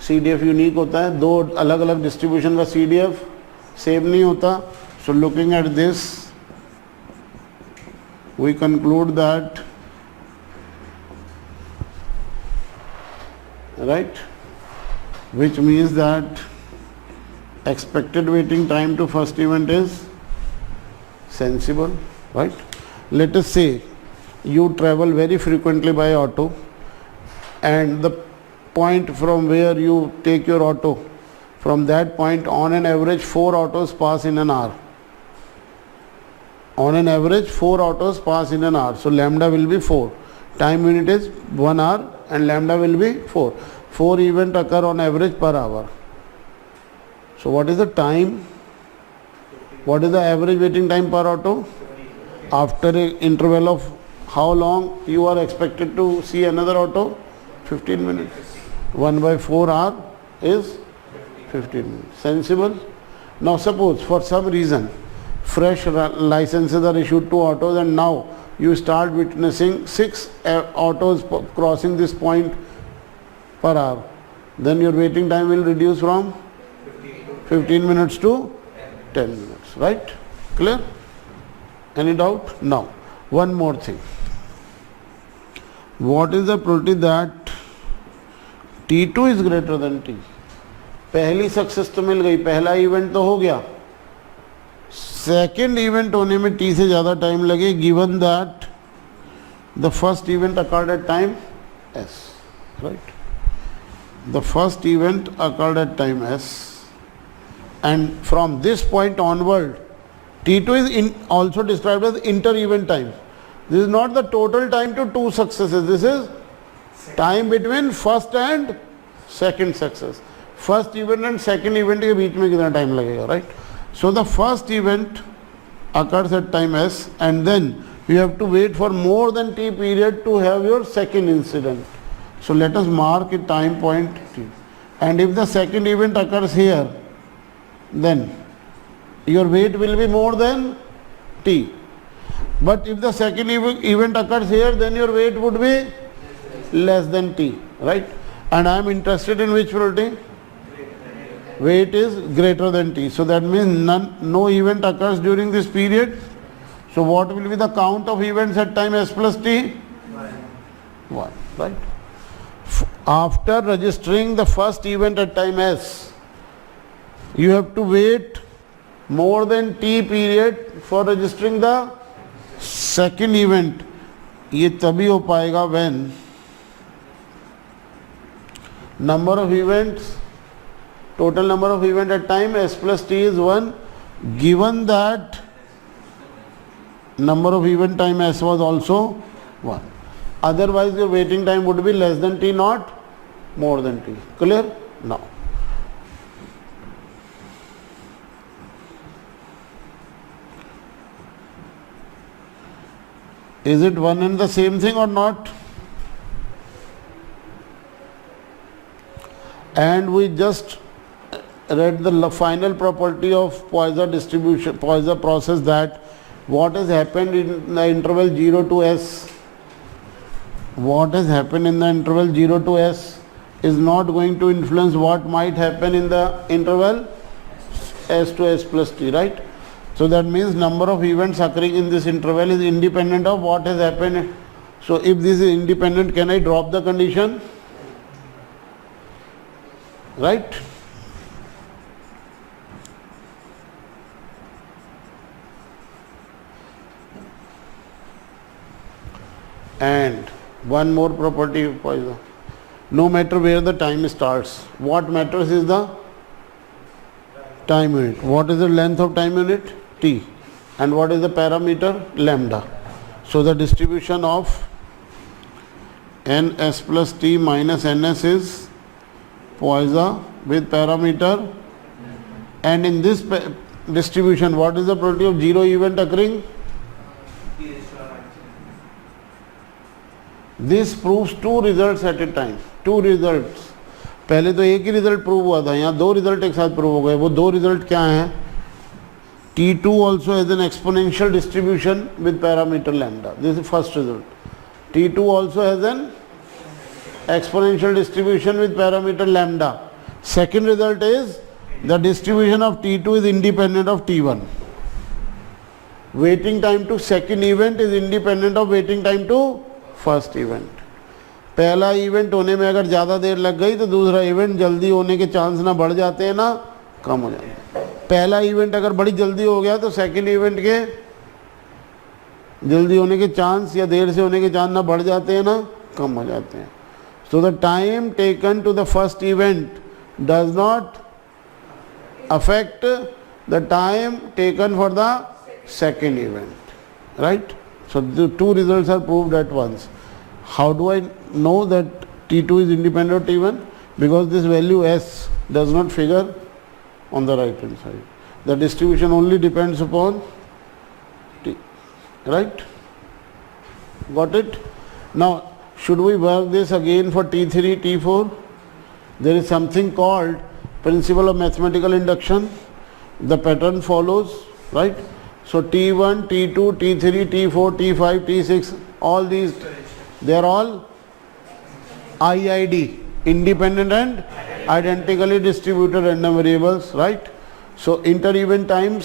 CDF unique होता है, दो अलग अलग distribution का CDF same नहीं होता. So looking at this, we conclude that, right, which means that expected waiting time to first event is sensible, right? Let us say you travel very frequently by auto, and the point from where you take your auto, from that point on an average 4 autos pass in an hour. On an average 4 autos pass in an hour. So lambda will be 4. Time unit is 1 hour and lambda will be 4. 4 events occur on average per hour. So what is the time? What is the average waiting time per auto? After an interval of how long you are expected to see another auto? 15 minutes. 1 by 4 hour is 15 minutes. Sensible? Now suppose for some reason fresh licenses are issued to autos and now you start witnessing 6 autos crossing this point per hour. Then your waiting time will reduce from 15 minutes to 10 minutes, right? Clear? Any doubt? Now, one more thing. What is the probability that T2 is greater than T? पहली success तो मिल गई, पहला event तो हो गया, second event होने में T से ज़्यादा टाइम लगे given that the first event occurred at time S, right? The first event occurred at time S, and from this point onward T2 is also described as inter-event time. This is not the total time to 2 successes, this is time between first and second success. First event and second event के बीच में कितना time लगेगा, right? So the first event occurs at time S and then you have to wait for more than T period to have your second incident. So let us mark a time point T. And if the second event occurs here, then your wait will be more than T. But if the second event occurs here, then your wait would be less than T, right? And I am interested in which probability? Wait is greater than T. So that means no event occurs during this period. So what will be the count of events at time S plus T? 1, right? After registering the first event at time S, you have to wait more than T period for registering the second event. ये तभी हो पाएगा when number of events, total number of events at time S plus T is 1, given that number of event time S was also 1. Otherwise your waiting time would be less than T, not more than T. Clear? Now. Is it one and the same thing or not? And we just read the final property of Poisson distribution, Poisson process, that what has happened in the interval 0 to S, what has happened in the interval 0 to S is not going to influence what might happen in the interval S to S plus T, right? So that means number of events occurring in this interval is independent of what has happened. So if this is independent, can I drop the condition? Right? And one more property of Poisson. No matter where the time starts, what matters is the time unit. What is the length of time unit? T. And what is the parameter? Lambda. So the distribution of ns plus T minus ns is Poisson with parameter. And in this distribution, what is the probability of 0 event occurring? This proves 2 results at a time. 2 results. पहले तो एक ही result prove हुआ था, यहाँ 2 result एक साथ prove हो गए. वो 2 रिजल्ट क्या हैं? T2 also has an exponential distribution with parameter lambda. This is first result. T2 also has an exponential distribution with parameter lambda. Second result is the distribution of T2 is independent of T1. Waiting time to second event is independent of waiting time to first event. पहला event होने में अगर ज़्यादा देर लग गई तो दूसरा event जल्दी होने के चांस ना बढ़ जाते हैं ना कम हो जाते हैं. पहला इवेंट अगर बड़ी जल्दी हो गया तो सेकंड इवेंट के जल्दी होने के चांस या देर से होने के चांस ना बढ़ जाते हैं ना कम हो जाते हैं. So the time taken to the first event does not affect the time taken for the second event, right? So the 2 results are proved at once. How do I know that T2 is independent of T1? Because this value S does not figure on the right hand side. The distribution only depends upon T, right? Got it? Now should we work this again for T3, T4? There is something called principle of mathematical induction. the pattern follows, right? So T1, T2, T3, T4, T5, T6, all these, they are all IID, independent and identically distributed random variables, right? So inter-event time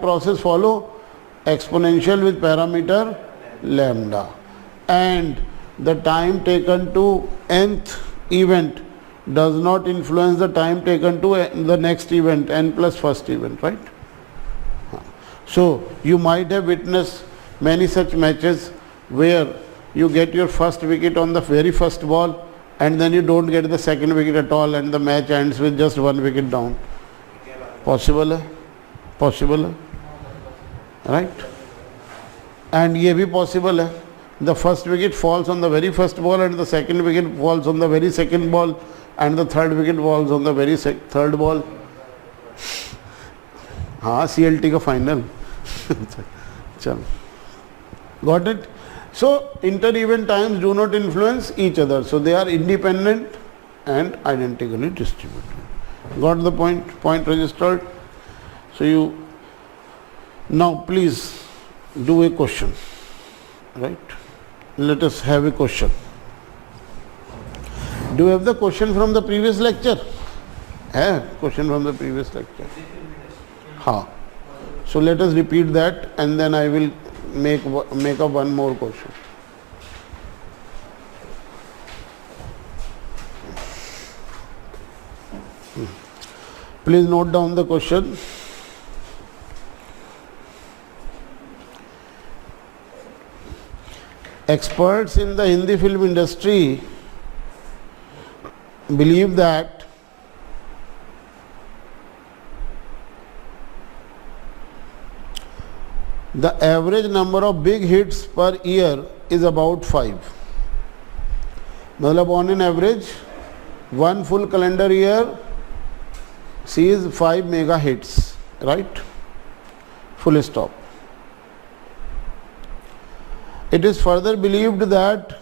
process follow exponential with parameter lambda, and the time taken to nth event does not influence the time taken to the next event, n plus first event, right? So you might have witnessed many such matches where you get your first wicket on the very first ball and then you don't get the second wicket at all and the match ends with just one wicket down. Possible है? Possible है? Right? And ये भी possible है. The first wicket falls on the very first ball and the second wicket falls on the very second ball and the third wicket falls on the very third ball. हाँ, CLT का final. चलो. Got it? So inter-event times do not influence each other. So they are independent and identically distributed. Got the point? Point registered. So you now please do a question. Right? Let us have a question. Do you have the question from the previous lecture? Question from the previous lecture. Ha. So let us repeat that and then I will make up one more question. Please note down the question. Experts in the Hindi film industry believe that the average number of big hits per year is about 5. मतलब on an average, one full calendar year sees 5 mega hits, right? Full stop. It is further believed that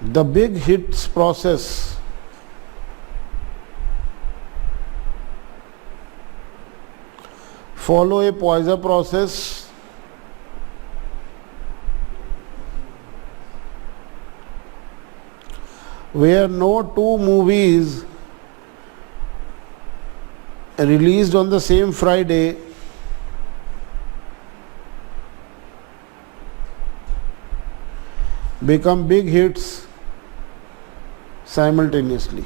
the big hits process follow a Poisson process where no two movies released on the same Friday become big hits simultaneously.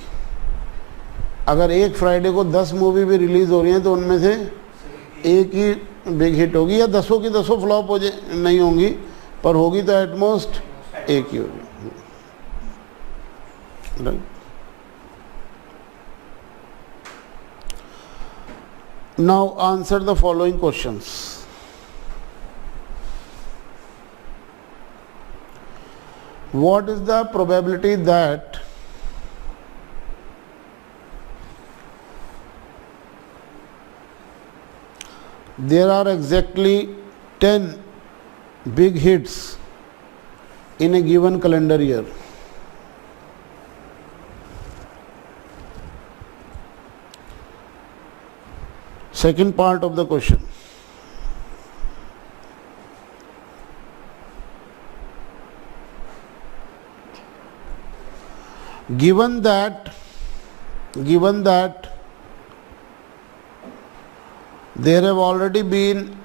अगर एक Friday को 10 movie भी release हो रही हैं तो उनमें से एक ही बिग हिट होगी या 10 की 10 फ्लॉप हो जाए नहीं होंगी, पर होगी तो एटमोस्ट एक ही होगी. Right. Now answer the following questions. What is the probability that there are exactly 10 big hits in a given calendar year? Second part of the question. Given that there have already been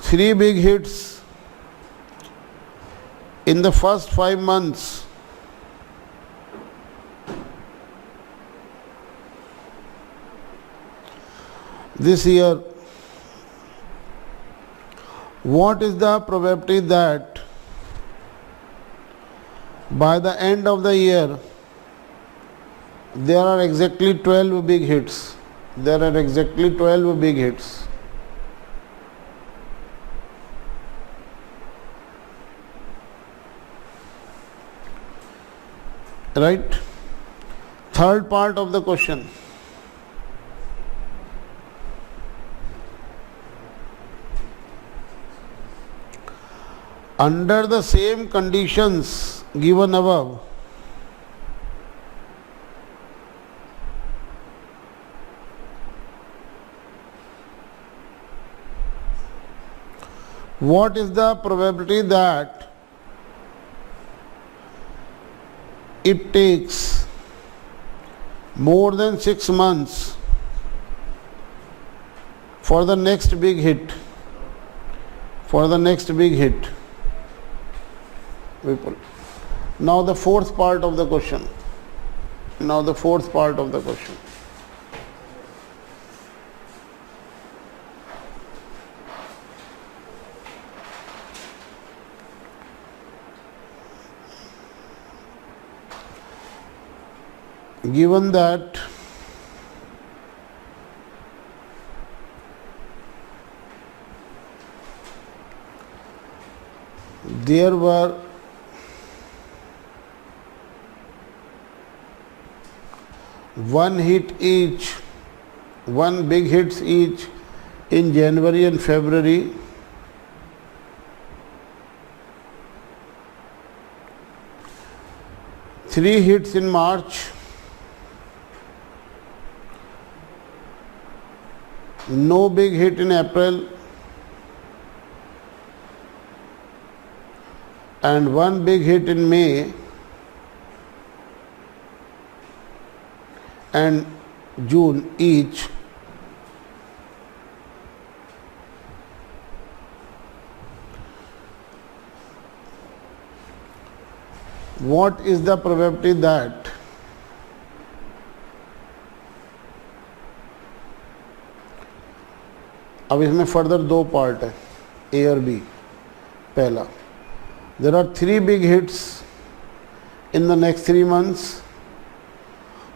3 big hits in the first 5 months this year, what is the probability that by the end of the year there are exactly 12 big hits? There are exactly 12 big hits. Right? Third part of the question. Under the same conditions given above, what is the probability that it takes more than 6 months for the next big hit? Now the fourth part of the question. Given that there were one big hits each in January and February, three hits in March, no big hit in April, and one big hit in May and June each, what is the probability that अब इसमें further दो part है, ए और B. पहला, there are three big hits in the next 3 months.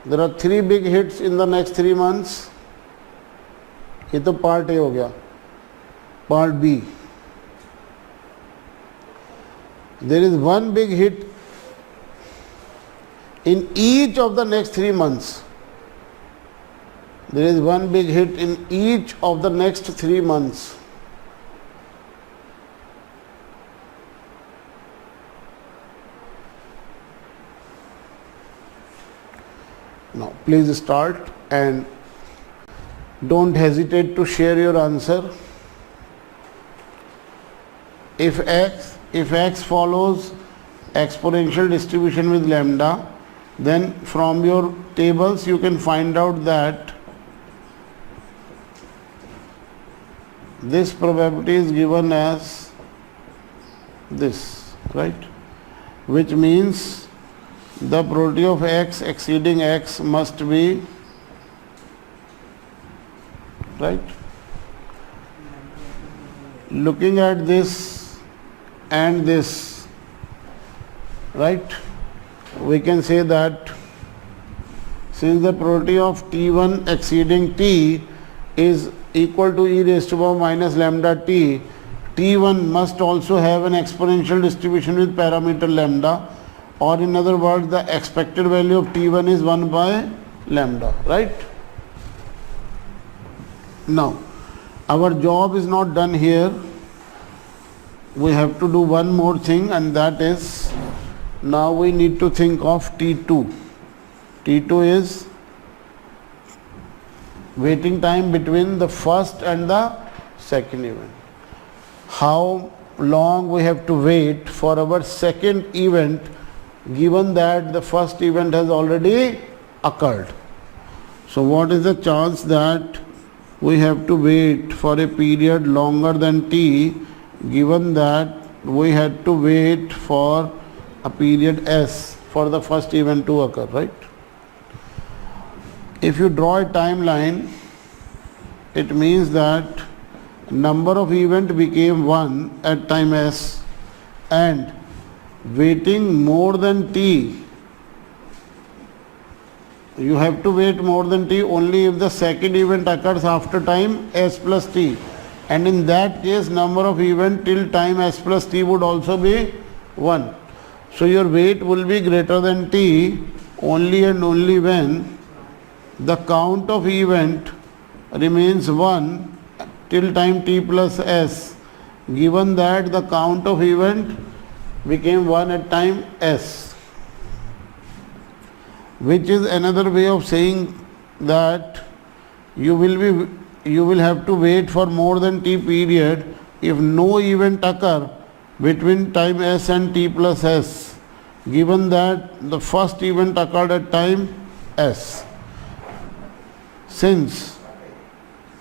There are three big hits in the next 3 months. ये तो part A हो गया. Part B, there is one big hit in each of the next 3 months. There is one big hit in each of the next 3 months. Now please start and don't hesitate to share your answer. If x follows exponential distribution with lambda, then from your tables you can find out that this probability is given as this, right? Which means the probability of x exceeding x must be, right? Looking at this and this, right? We can say that since the probability of t1 exceeding t is equal to e raised to power minus lambda t, t1 must also have an exponential distribution with parameter lambda, or in other words the expected value of t1 is 1 by lambda, right? Now our job is not done here. We have to do one more thing, and that is now we need to think of t2. t2 is waiting time between the first and the second event. How long we have to wait for our second event given that the first event has already occurred? So what is the chance that we have to wait for a period longer than t given that we had to wait for a period s for the first event to occur, right? If you draw a timeline, it means that number of events became 1 at time s, and waiting more than t, you have to wait more than t only if the second event occurs after time s plus t, and in that case number of events till time s plus t would also be 1. So your wait will be greater than t only and only when the count of event remains 1 till time t plus s, given that the count of event became 1 at time s, which is another way of saying that you will have to wait for more than t period if no event occur between time s and t plus s, given that the first event occurred at time s. Since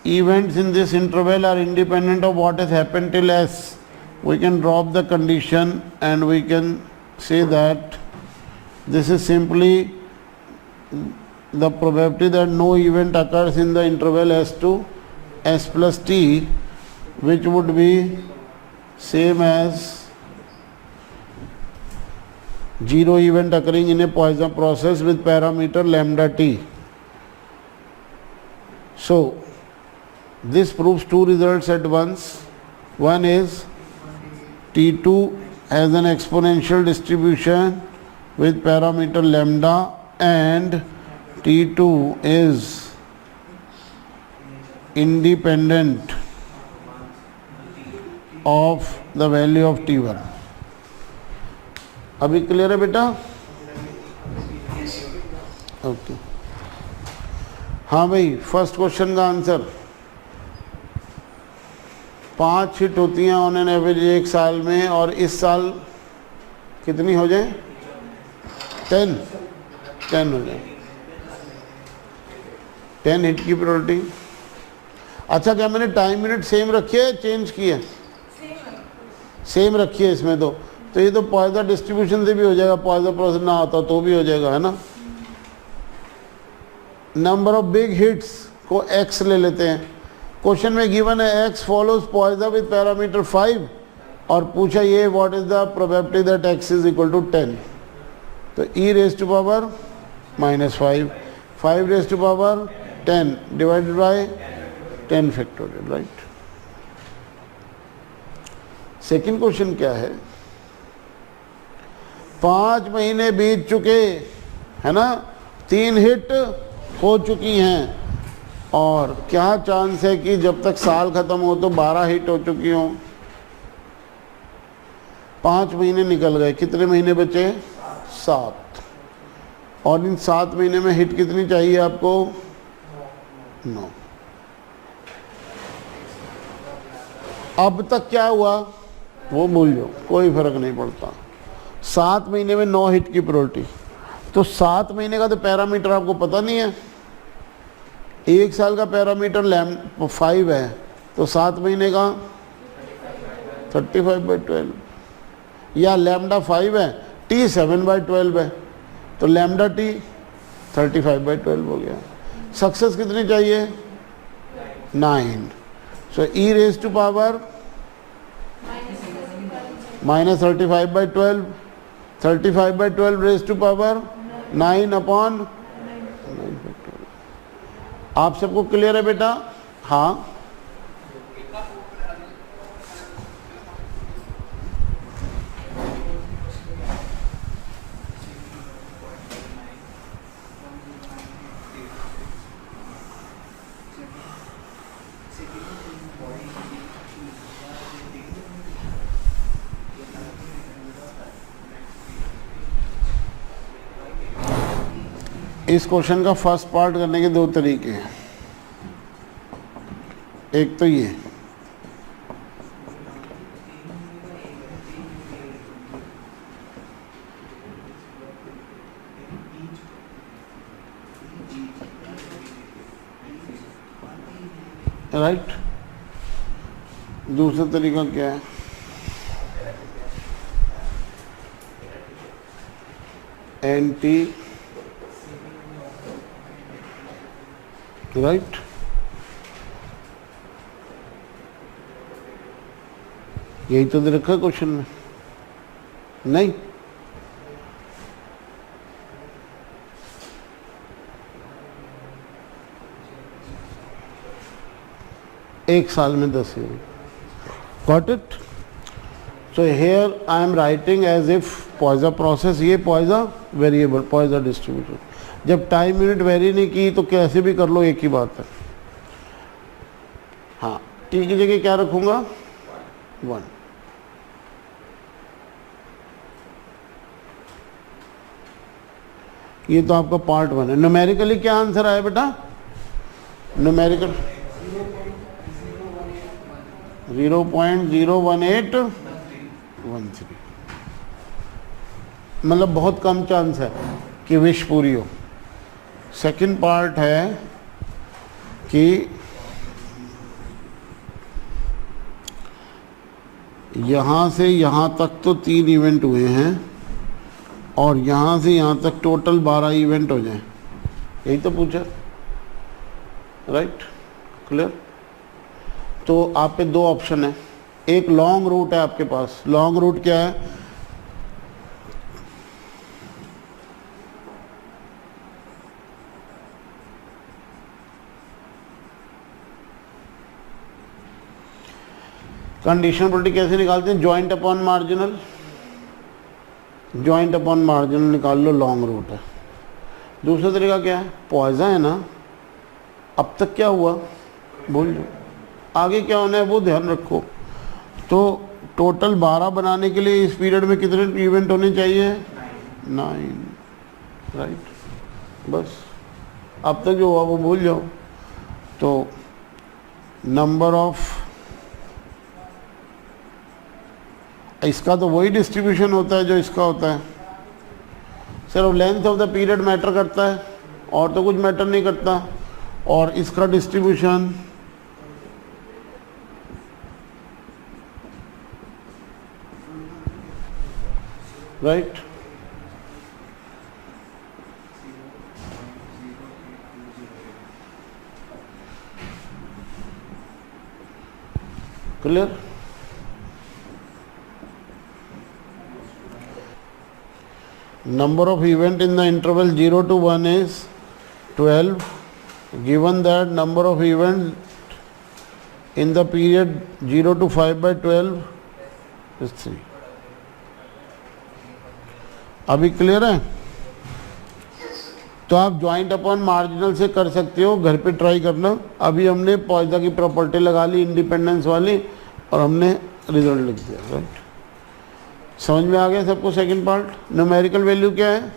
events in this interval are independent of what has happened till s, we can drop the condition and we can say that this is simply the probability that no event occurs in the interval s to s plus t, which would be same as zero event occurring in a Poisson process with parameter lambda t. So this proves two results at once. One is T2 has an exponential distribution with parameter lambda, and T2 is independent of the value of T1. अभी clear है बेटा? Okay. हाँ भाई, first question का answer. 5 hit होती हैं on an average एक साल में, और इस साल कितनी हो जाए? 10 हो जाए. 10 हिट की प्रोबेबिलिटी. अच्छा, क्या मैंने टाइम यूनिट सेम रखी है, चेंज की है? सेम रखी है इसमें. तो ये तो पॉइसन डिस्ट्रीब्यूशन से भी हो जाएगा, पॉइसन प्रोसेस ना होता तो भी हो जाएगा, है ना. नंबर ऑफ बिग हिट्स को x ले लेते हैं. क्वेश्चन में गिवन है x follows Poisson with parameter 5, और पूछा ये what is the probability that x is equal to 10. तो e raise to power -5, 5 raise to power 10 divided by 10 factorial, right. Second question क्या है? 5 महीने बीत चुके, है ना, 3 हिट हो चुकी हैं, और क्या चांस है कि जब तक साल खत्म हो तो 12 हिट हो चुकी हो. 5 महीने निकल गए, कितने महीने बचे? 7. और इन 7 महीने में हिट कितनी चाहिए आपको? 9. अब तक क्या हुआ वो भूल जाओ, कोई फर्क नहीं पड़ता. 7 महीने में 9 हिट की प्रोबेबिलिटी. तो 7 महीने का तो पैरामीटर आपको पता नहीं है. एक साल का पैरामीटर 5 है, तो 7 महीने का 35/12, या लैम्डा 5 है, t 7/12 है, तो लैम्डा t 35/12 हो गया. सक्सेस कितनी चाहिए? 9. So e raise to power -35/12, 35/12 raise to power 9/9. आप सबको क्लियर है बेटा? हाँ. इस क्वेश्चन का फर्स्ट पार्ट करने के 2 तरीके हैं. एक तो ये, राइट. दूसरा तरीका क्या है? Anti, right. यही तो दे रखा है क्वेश्चन में. नहीं, एक साल में 10 unit. Got it? So here I am writing as if Poisson process, ये पॉइसन वेरिएबल, पॉइसन डिस्ट्रीब्यूशन. जब टाइम यूनिट वेरी नहीं की तो कैसे भी कर लो, एक ही बात है. हाँ, टी की जगह क्या रखूंगा? 1। ये तो आपका पार्ट 1 है। न्यूमेरिकली क्या आंसर आया बेटा? न्यूमेरिकल 0.01813, मतलब बहुत कम चांस है कि विश पूरी हो। सेकंड पार्ट है कि यहाँ से यहाँ तक तो 3 इवेंट हुए हैं और यहाँ से यहाँ तक टोटल 12 इवेंट हो जाएं, यही तो पूछा, राइट? क्लियर? तो आप पे 2 ऑप्शन है। एक लॉन्ग रूट है आपके पास। लॉन्ग रूट क्या है? कंडीशनल प्रोबेबिलिटी कैसे निकालते हैं? Joint upon marginal. Joint upon marginal निकाल लो, लॉन्ग रूट है। दूसरा तरीका क्या है? पॉइसन है ना। अब तक क्या हुआ बोल दो, आगे क्या होना है वो ध्यान रखो। तो टोटल 12 बनाने के लिए इस पीरियड में कितने इवेंट होने चाहिए? 9, राइट? बस अब तक जो हुआ वो भूल जाओ। तो नंबर ऑफ, इसका तो वही डिस्ट्रीब्यूशन होता है जो इसका होता है, सिर्फ length of the period matter करता है और तो कुछ मैटर नहीं करता। और इसका distribution right, clear? Number of event in the interval 0 to 1 is 12. Given that number of event in the period 0 to 5 by 12 is 3. अभी क्लियर है? तो आप ज्वाइंट अपॉन मार्जिनल से कर सकते हो, घर पे ट्राई करना। अभी हमने पॉइसन की प्रॉपर्टी लगा ली इंडिपेंडेंस वाली और हमने रिजल्ट लिख दिया, राइट? समझ में आ गया सबको? सेकंड पार्ट, न्यूमेरिकल वैल्यू क्या है?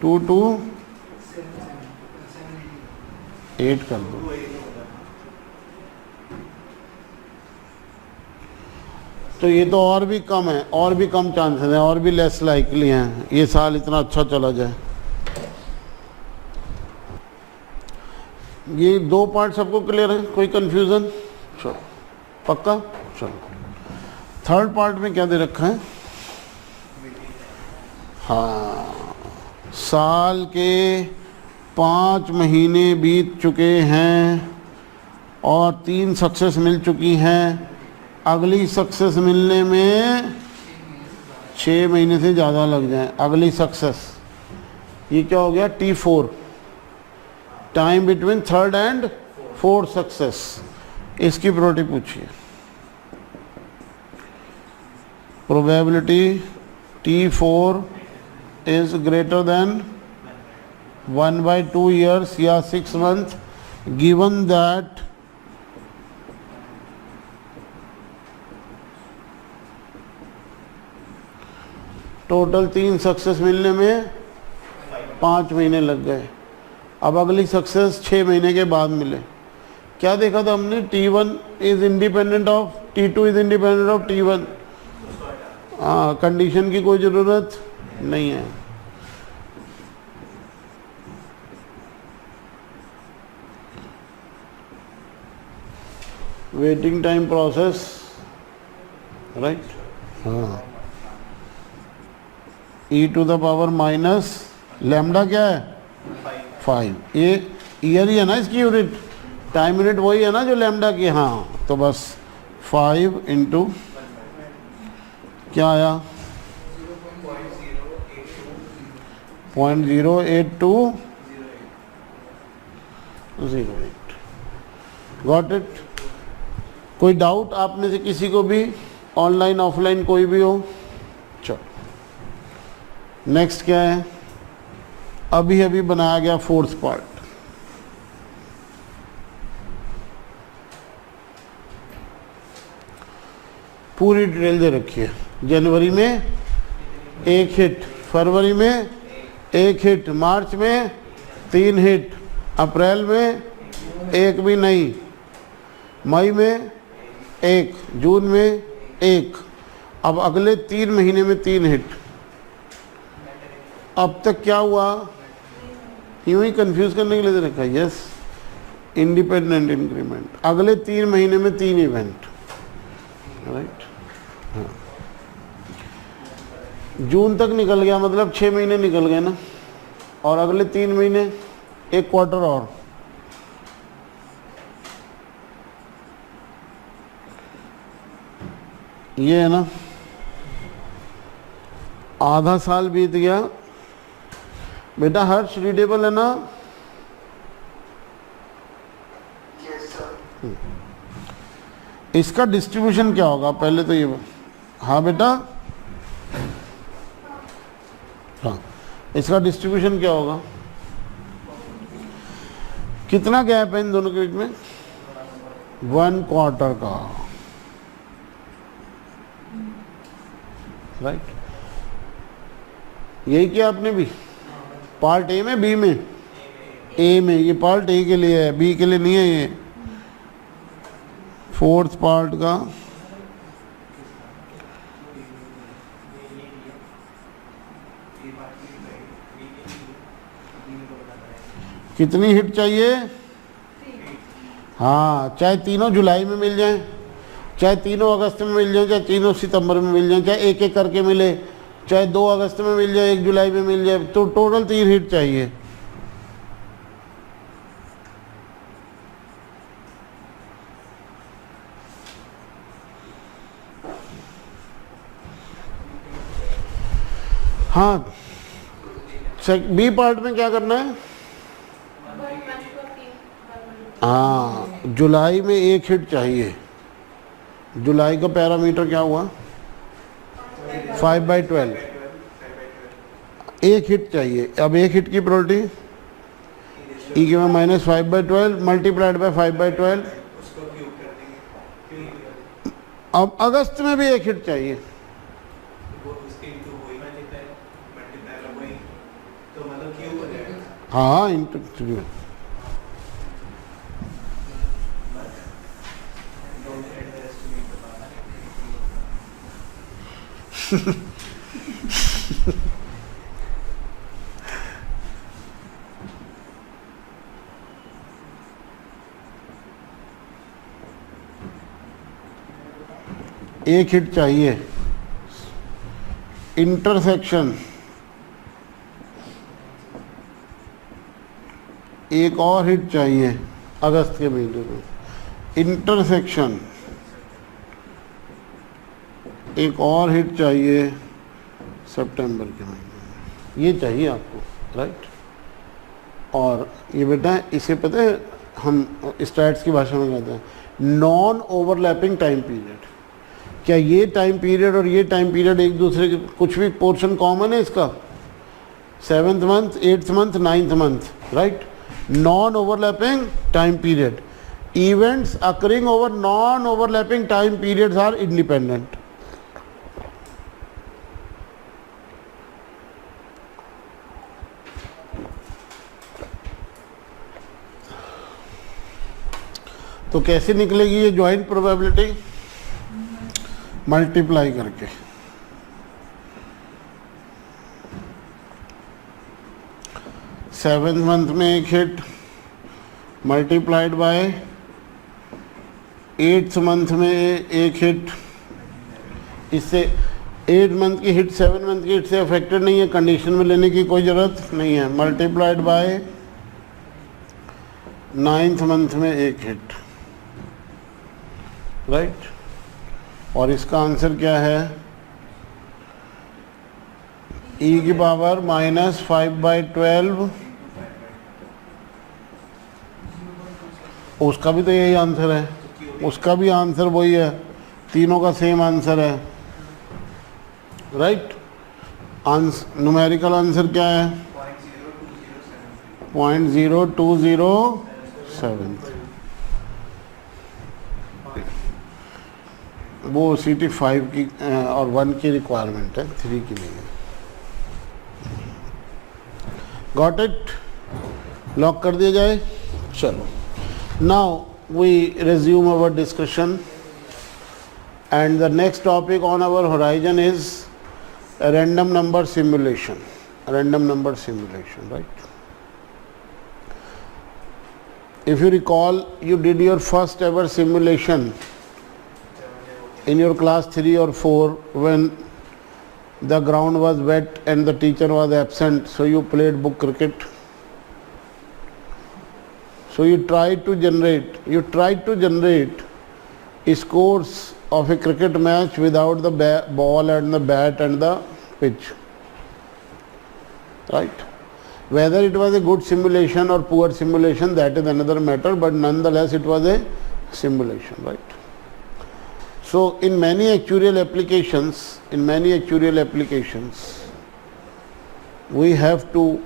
2 to 8 कर दो। तो ये तो और भी कम है, और भी कम चांसेस हैं, और भी लेस लाइकली हैं ये साल इतना अच्छा चला जाए। ये 2 पार्ट सबको क्लियर है? कोई कंफ्यूजन? चलो पक्का? चलो थर्ड पार्ट में क्या दे रखा है? हाँ, साल के 5 महीने बीत चुके हैं और 3 सक्सेस मिल चुकी हैं। अगली सक्सेस मिलने में 6 महीने से ज़्यादा लग जाए। अगली सक्सेस, ये क्या हो गया? T4, time between third and fourth success. इसकी प्रोबेबिलिटी पूछिए। Probability T4 is greater than 1/2 years या 6 months, given that total 3 success मिलने में 5 महीने लग गए। अब अगली सक्सेस 6 महीने के बाद मिले। क्या देखा था हमने? T1 is independent of T2 is independent of T1। हाँ, कंडीशन की कोई ज़रूरत नहीं है। Waiting time process, right? हाँ, e to the power minus lambda क्या है? 5। ये ईयर ही है ना इसकी यूनिट, टाइम यूनिट वही है ना जो लैम्डा की। हाँ, तो बस 5 इंटू क्या आया? 0.08208। Got it? कोई डाउट आप में से किसी को भी, ऑनलाइन ऑफलाइन कोई भी हो? चलो नेक्स्ट क्या है? अभी अभी बनाया गया फोर्थ पार्ट। पूरी डिटेल दे रखी है। जनवरी में 1 हिट, फरवरी में 1 हिट, मार्च में 3 हिट, अप्रैल में 1 भी नहीं, मई में 1, जून में 1। अब अगले 3 महीने में 3 हिट। अब तक क्या हुआ, यूं ही कंफ्यूज करने के लिए दे रखा है। यस, इंडिपेंडेंट इंक्रीमेंट, अगले 3 महीने में 3 इवेंट, राइट। जून तक निकल गया, मतलब 6 महीने निकल गए ना, और अगले 3 महीने 1 क्वार्टर और। ये है ना, आधा साल बीत गया। बेटा हर्ष रीडेबल है ना? Yes, sir. इसका डिस्ट्रीब्यूशन क्या होगा पहले तो ये, हाँ बेटा, हाँ, इसका डिस्ट्रीब्यूशन क्या होगा? कितना गैप है इन दोनों के बीच में? 1 क्वार्टर का, राइट। यही किया आपने भी, पार्ट ए में, बी में? ए में। ये पार्ट ए के लिए है, बी के लिए नहीं है। ये 4th पार्ट का कितनी हिट चाहिए? हाँ, चाहे तीनों जुलाई में मिल जाएं, चाहे तीनों अगस्त में मिल जाए, चाहे तीनों सितंबर में मिल जाए, चाहे एक एक करके मिले, चाहे 2 अगस्त में मिल जाए, 1 जुलाई में मिल जाए, तो टोटल 3 हिट चाहिए। हाँ, बी पार्ट में क्या करना है? हाँ, जुलाई में 1 हिट चाहिए। जुलाई का पैरामीटर क्या हुआ? 5/12, 1 हिट चाहिए। अब 1 हिट की प्रोबेबिलिटी ई के में -5/12 मल्टीप्लाइड बाय 5/12। अब अगस्त में भी 1 हिट चाहिए। हाँ, इंटू एक हिट चाहिए। इंटरसेक्शन एक और हिट चाहिए अगस्त के महीने में। इंटरसेक्शन एक और हिट चाहिए सितंबर के महीने में। ये चाहिए आपको, राइट। और ये बेटा इसे पता है हम स्टैट्स की भाषा में कहते हैं नॉन ओवरलैपिंग टाइम पीरियड। क्या ये टाइम पीरियड और ये टाइम पीरियड एक दूसरे के कुछ भी पोर्शन कॉमन है इसका? 7th month, 8th month, 9th month, right. Non overlapping time period. Events occurring over non overlapping time periods are independent. तो कैसे निकलेगी ये जॉइंट प्रोबेबिलिटी? मल्टीप्लाई करके। सेवेंथ मंथ में 1 hit multiplied by 8th month में 1 hit. इससे 8 month की hit 7 month की हिट से अफेक्टेड नहीं है, कंडीशन में लेने की कोई ज़रूरत नहीं है। मल्टीप्लाइड बाय 9th मंथ में 1 हिट, राइट। और इसका आंसर क्या है? e की पावर -5/12। उसका भी तो यही आंसर है, उसका भी आंसर वही है, तीनों का सेम आंसर है, राइट। न्यूमेरिकल आंसर क्या है? 0.0207। वो CT5 की और 1 की रिक्वायरमेंट है, 3 की नहीं है. Got it? लॉक कर दिया जाए. चलो, now we resume our discussion and the next topic on our horizon is a random number simulation. Random number simulation, right? If you recall, you did your first ever simulation in your class 3 or 4 when the ground was wet and the teacher was absent, so you played book cricket. So you tried to generate scores of a cricket match without the ball and the bat and the pitch, right? Whether it was a good simulation or poor simulation, that is another matter, but nonetheless it was a simulation, right? So in many actuarial applications, we have to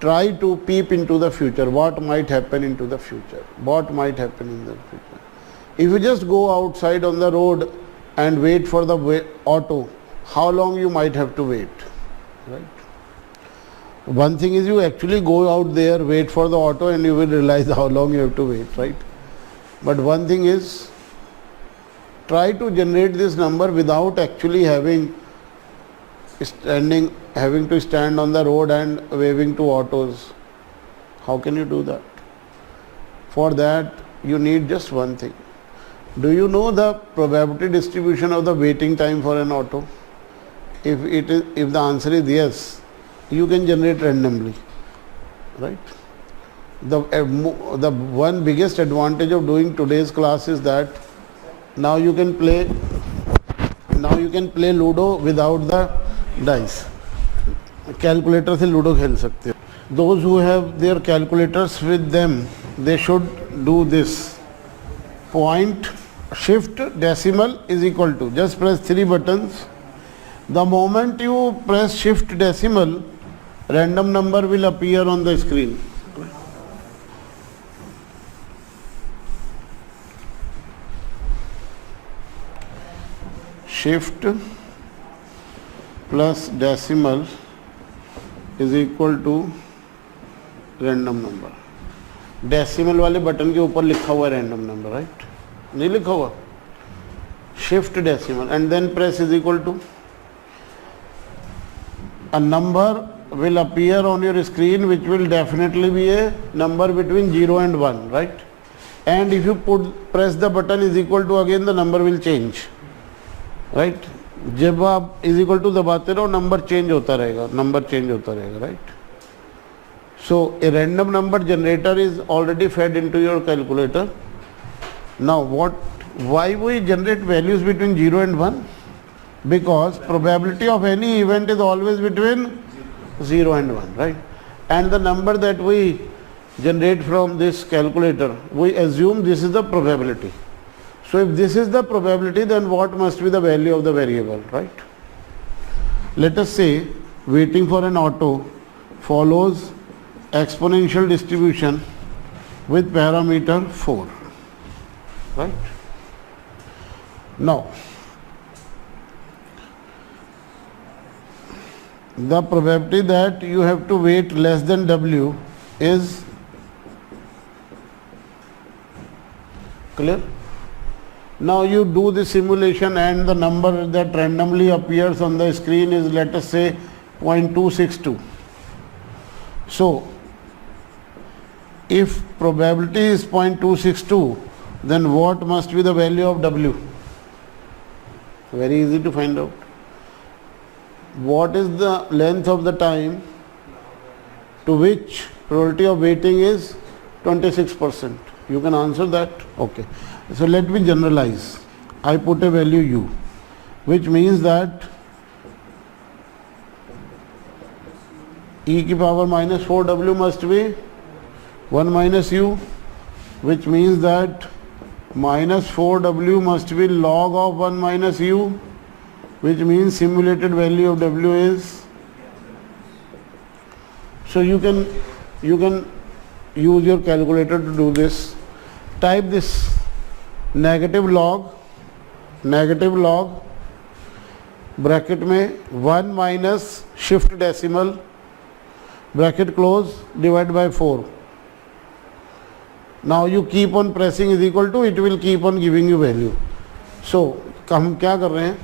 try to peep into the future. What might happen into the future? If you just go outside on the road and wait for the auto, how long you might have to wait, right? One thing is you actually go out there, wait for the auto, and you will realize how long you have to wait, right? But one thing is, try to generate this number without actually having to stand on the road and waving to autos. How can you do that? For that you need just one thing. Do you know the probability distribution of the waiting time for an auto? If the answer is yes, you can generate randomly, right? The one biggest advantage of doing today's class is that now you can play Ludo without the dice. Calculator से ludo खेल सकते हो. Those who have their calculators with them, they should do this. Point, shift, decimal is equal to, just press 3 buttons. The moment you press shift decimal, random number will appear on the screen. Shift plus decimal is equal to random number. Decimal वाले button के ऊपर लिखा हुआ random number, right? नहीं लिखा हुआ. Shift decimal and then press is equal to. A number will appear on your screen which will definitely be a number between 0 and 1, right? And if you press the button is equal to, again the number will change, right? जब आप is equal to दबाते रहो, number change होता रहेगा, right? So a random number generator is already fed into your calculator. Now why we generate values between 0 and 1? Because probability of any event is always between 0 and 1, right? And the number that we generate from this calculator, we assume this is the probability. So if this is the probability, then what must be the value of the variable, right? Let us say waiting for an auto follows exponential distribution with parameter 4, right? Now the probability that you have to wait less than W is clear. Now you do the simulation and the number that randomly appears on the screen is, let us say, 0.262. So if probability is 0.262, then what must be the value of W? Very easy to find out. What is the length of the time to which probability of waiting is 26%? You can answer that? Okay. So let me generalize. I put a value U, which means that e की power minus 4W must be 1 minus U, which means that minus 4W must be log of 1 minus U, which means simulated value of W is. So you can use your calculator to do this. Type this negative log negative log bracket में 1 minus shift decimal bracket close divide by 4. Now you keep on pressing is equal to, it will keep on giving you value. So हम क्या कर रहे हैं,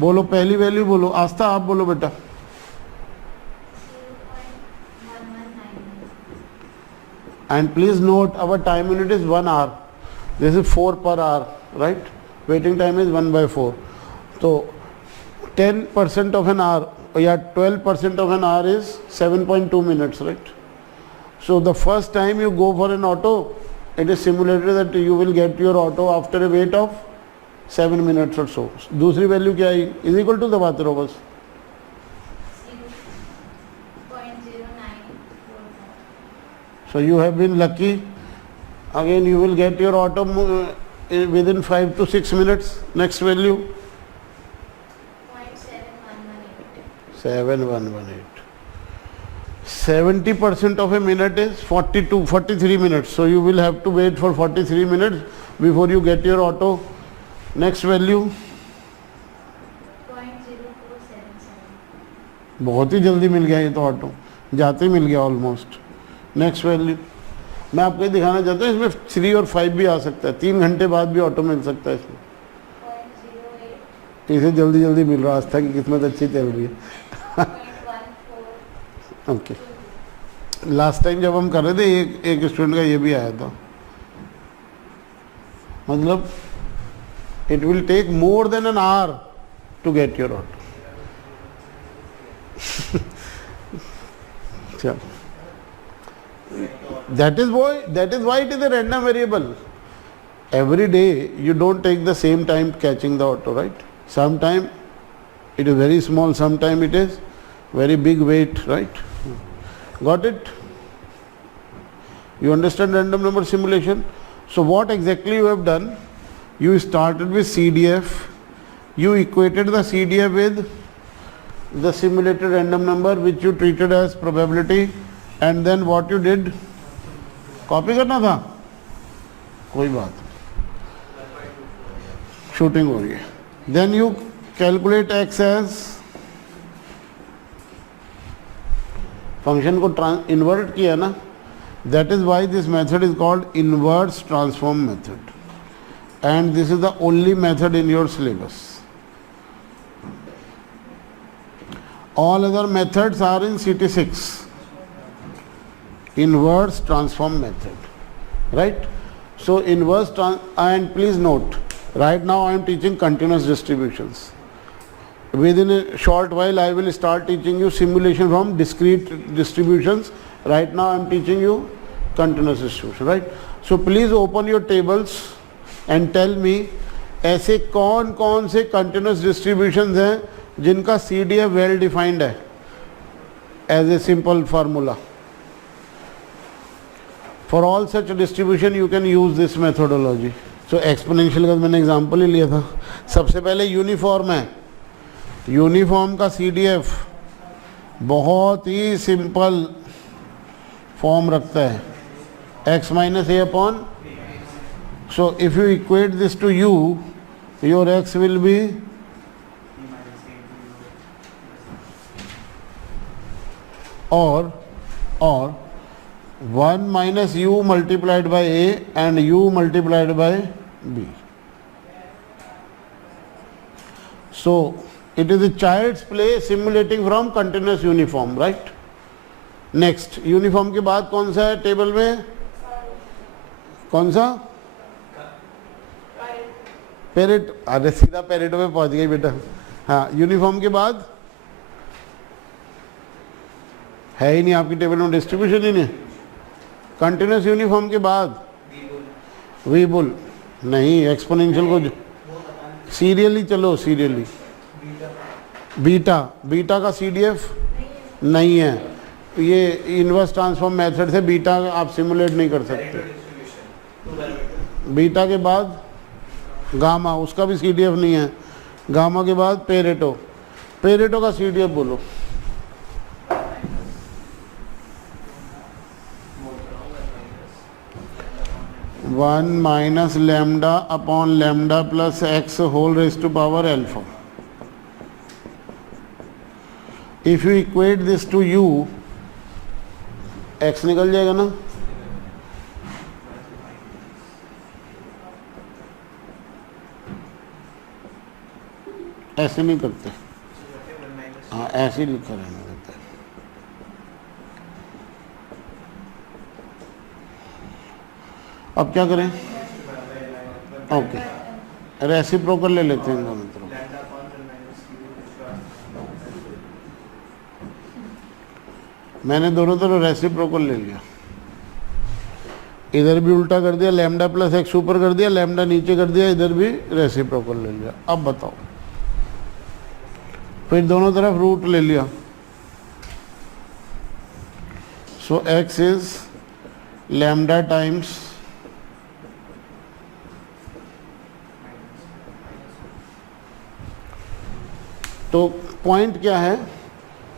बोलो पहली value बोलो. आस्था आप बोलो बेटा. And please note our time unit is 1 hour. This is 4 per hour, right? Waiting time is 1 by 4. So 10% of an hour, yeah, 12% of an hour is 7.2 minutes, right? So the first time you go for an auto, it is simulated that you will get your auto after a wait of 7 minutes or so. दूसरी value क्या है, is equal to दबाते रहो बस. 0.0945. So you have been lucky. Again you will get your auto within 5 to 6 minutes. Next value 7118. 70% of a minute is 43 minutes. So you will have to wait for 43 minutes before you get your auto. Next value 0.0477. बहुत ही जल्दी मिल गया ये तो auto, जाते ही मिल गया almost. Next value मैं आपको ये दिखाना चाहता हूँ, इसमें 3 और 5 भी आ सकता है. 3 घंटे बाद भी ऑटो मिल सकता है इसमें. 0.08. इसे जल्दी जल्दी मिल रहा, आस्था की किस्मत अच्छी चल रही है. 0.14. ओके. लास्ट टाइम जब हम कर रहे थे एक स्टूडेंट का ये भी आया था. मतलब it will take more than an hour to get your auto. चलो, that is why it is a random variable. Every day you don't take the same time catching the auto, right? Sometime it is very small, sometime it is very big weight, right? Got it? You understand random number simulation? So what exactly you have done? You started with CDF, you equated the CDF with the simulated random number which you treated as probability, and then what you did, copy करना था, कोई बात, shooting हो रही है. Then you calculate X as, function को invert किया ना, that is why this method is called inverse transform method, and this is the only method in your syllabus. All other methods are in CT6, inverse transform method, right? So inverse and please note, right now I am teaching continuous distributions. Within a short while I will start teaching you simulation from discrete distributions. Right now I am teaching you continuous distribution, right? So please open your tables and tell me ऐसे कौन कौन से continuous distributions हैं जिनका CDF well defined है as a simple formula. For all such distribution you can use this methodology. So exponential का मैंने example ही लिया था. सबसे पहले यूनिफॉर्म है. यूनिफॉर्म का CDF बहुत ही सिंपल फॉर्म रखता है, x minus A upon. So if you equate this to u, your x will be or 1 minus u multiplied by a and u multiplied by b. So it is a child's play simulating from continuous uniform, right? Next, uniform के बाद कौन सा है table में, कौन सा, Perot. अरे सीधा पेरेटो में पहुंच गई बेटा. हाँ, यूनिफॉर्म के बाद है ही नहीं आपकी टेबल में, डिस्ट्रीब्यूशन ही नहीं. कंटिन्यूस यूनिफॉर्म के बाद वीबुल नहीं, एक्सपोनेंशियल को सीरियली चलो, सीरियली. बीटा, बीटा का CDF नहीं है. ये इनवर्स ट्रांसफॉर्म मेथड से बीटा आप सिमुलेट नहीं कर सकते. बीटा के बाद गामा, उसका भी CDF नहीं है. गामा के बाद पेरेटो, पेरेटो का CDF बोलो. 1 minus lambda upon lambda plus X whole raise to power alpha. If you equate this to U, X निकल जाएगा ना, ऐसे नहीं करते. हाँ ऐसे ही लिखा रहना देता है. अब क्या करें? ओके, रेसिप्रोकल ले लेते हैं दोनों तरफ. मैंने दोनों तरफ रेसिप्रोकल ले लिया. इधर भी उल्टा कर दिया, लैम्डा प्लस एक्स ऊपर कर दिया, लैम्डा नीचे कर दिया, इधर भी रेसिप्रोकल ले लिया. अब बताओ, फिर दोनों तरफ रूट ले लिया. So X is lambda times तो पॉइंट क्या है,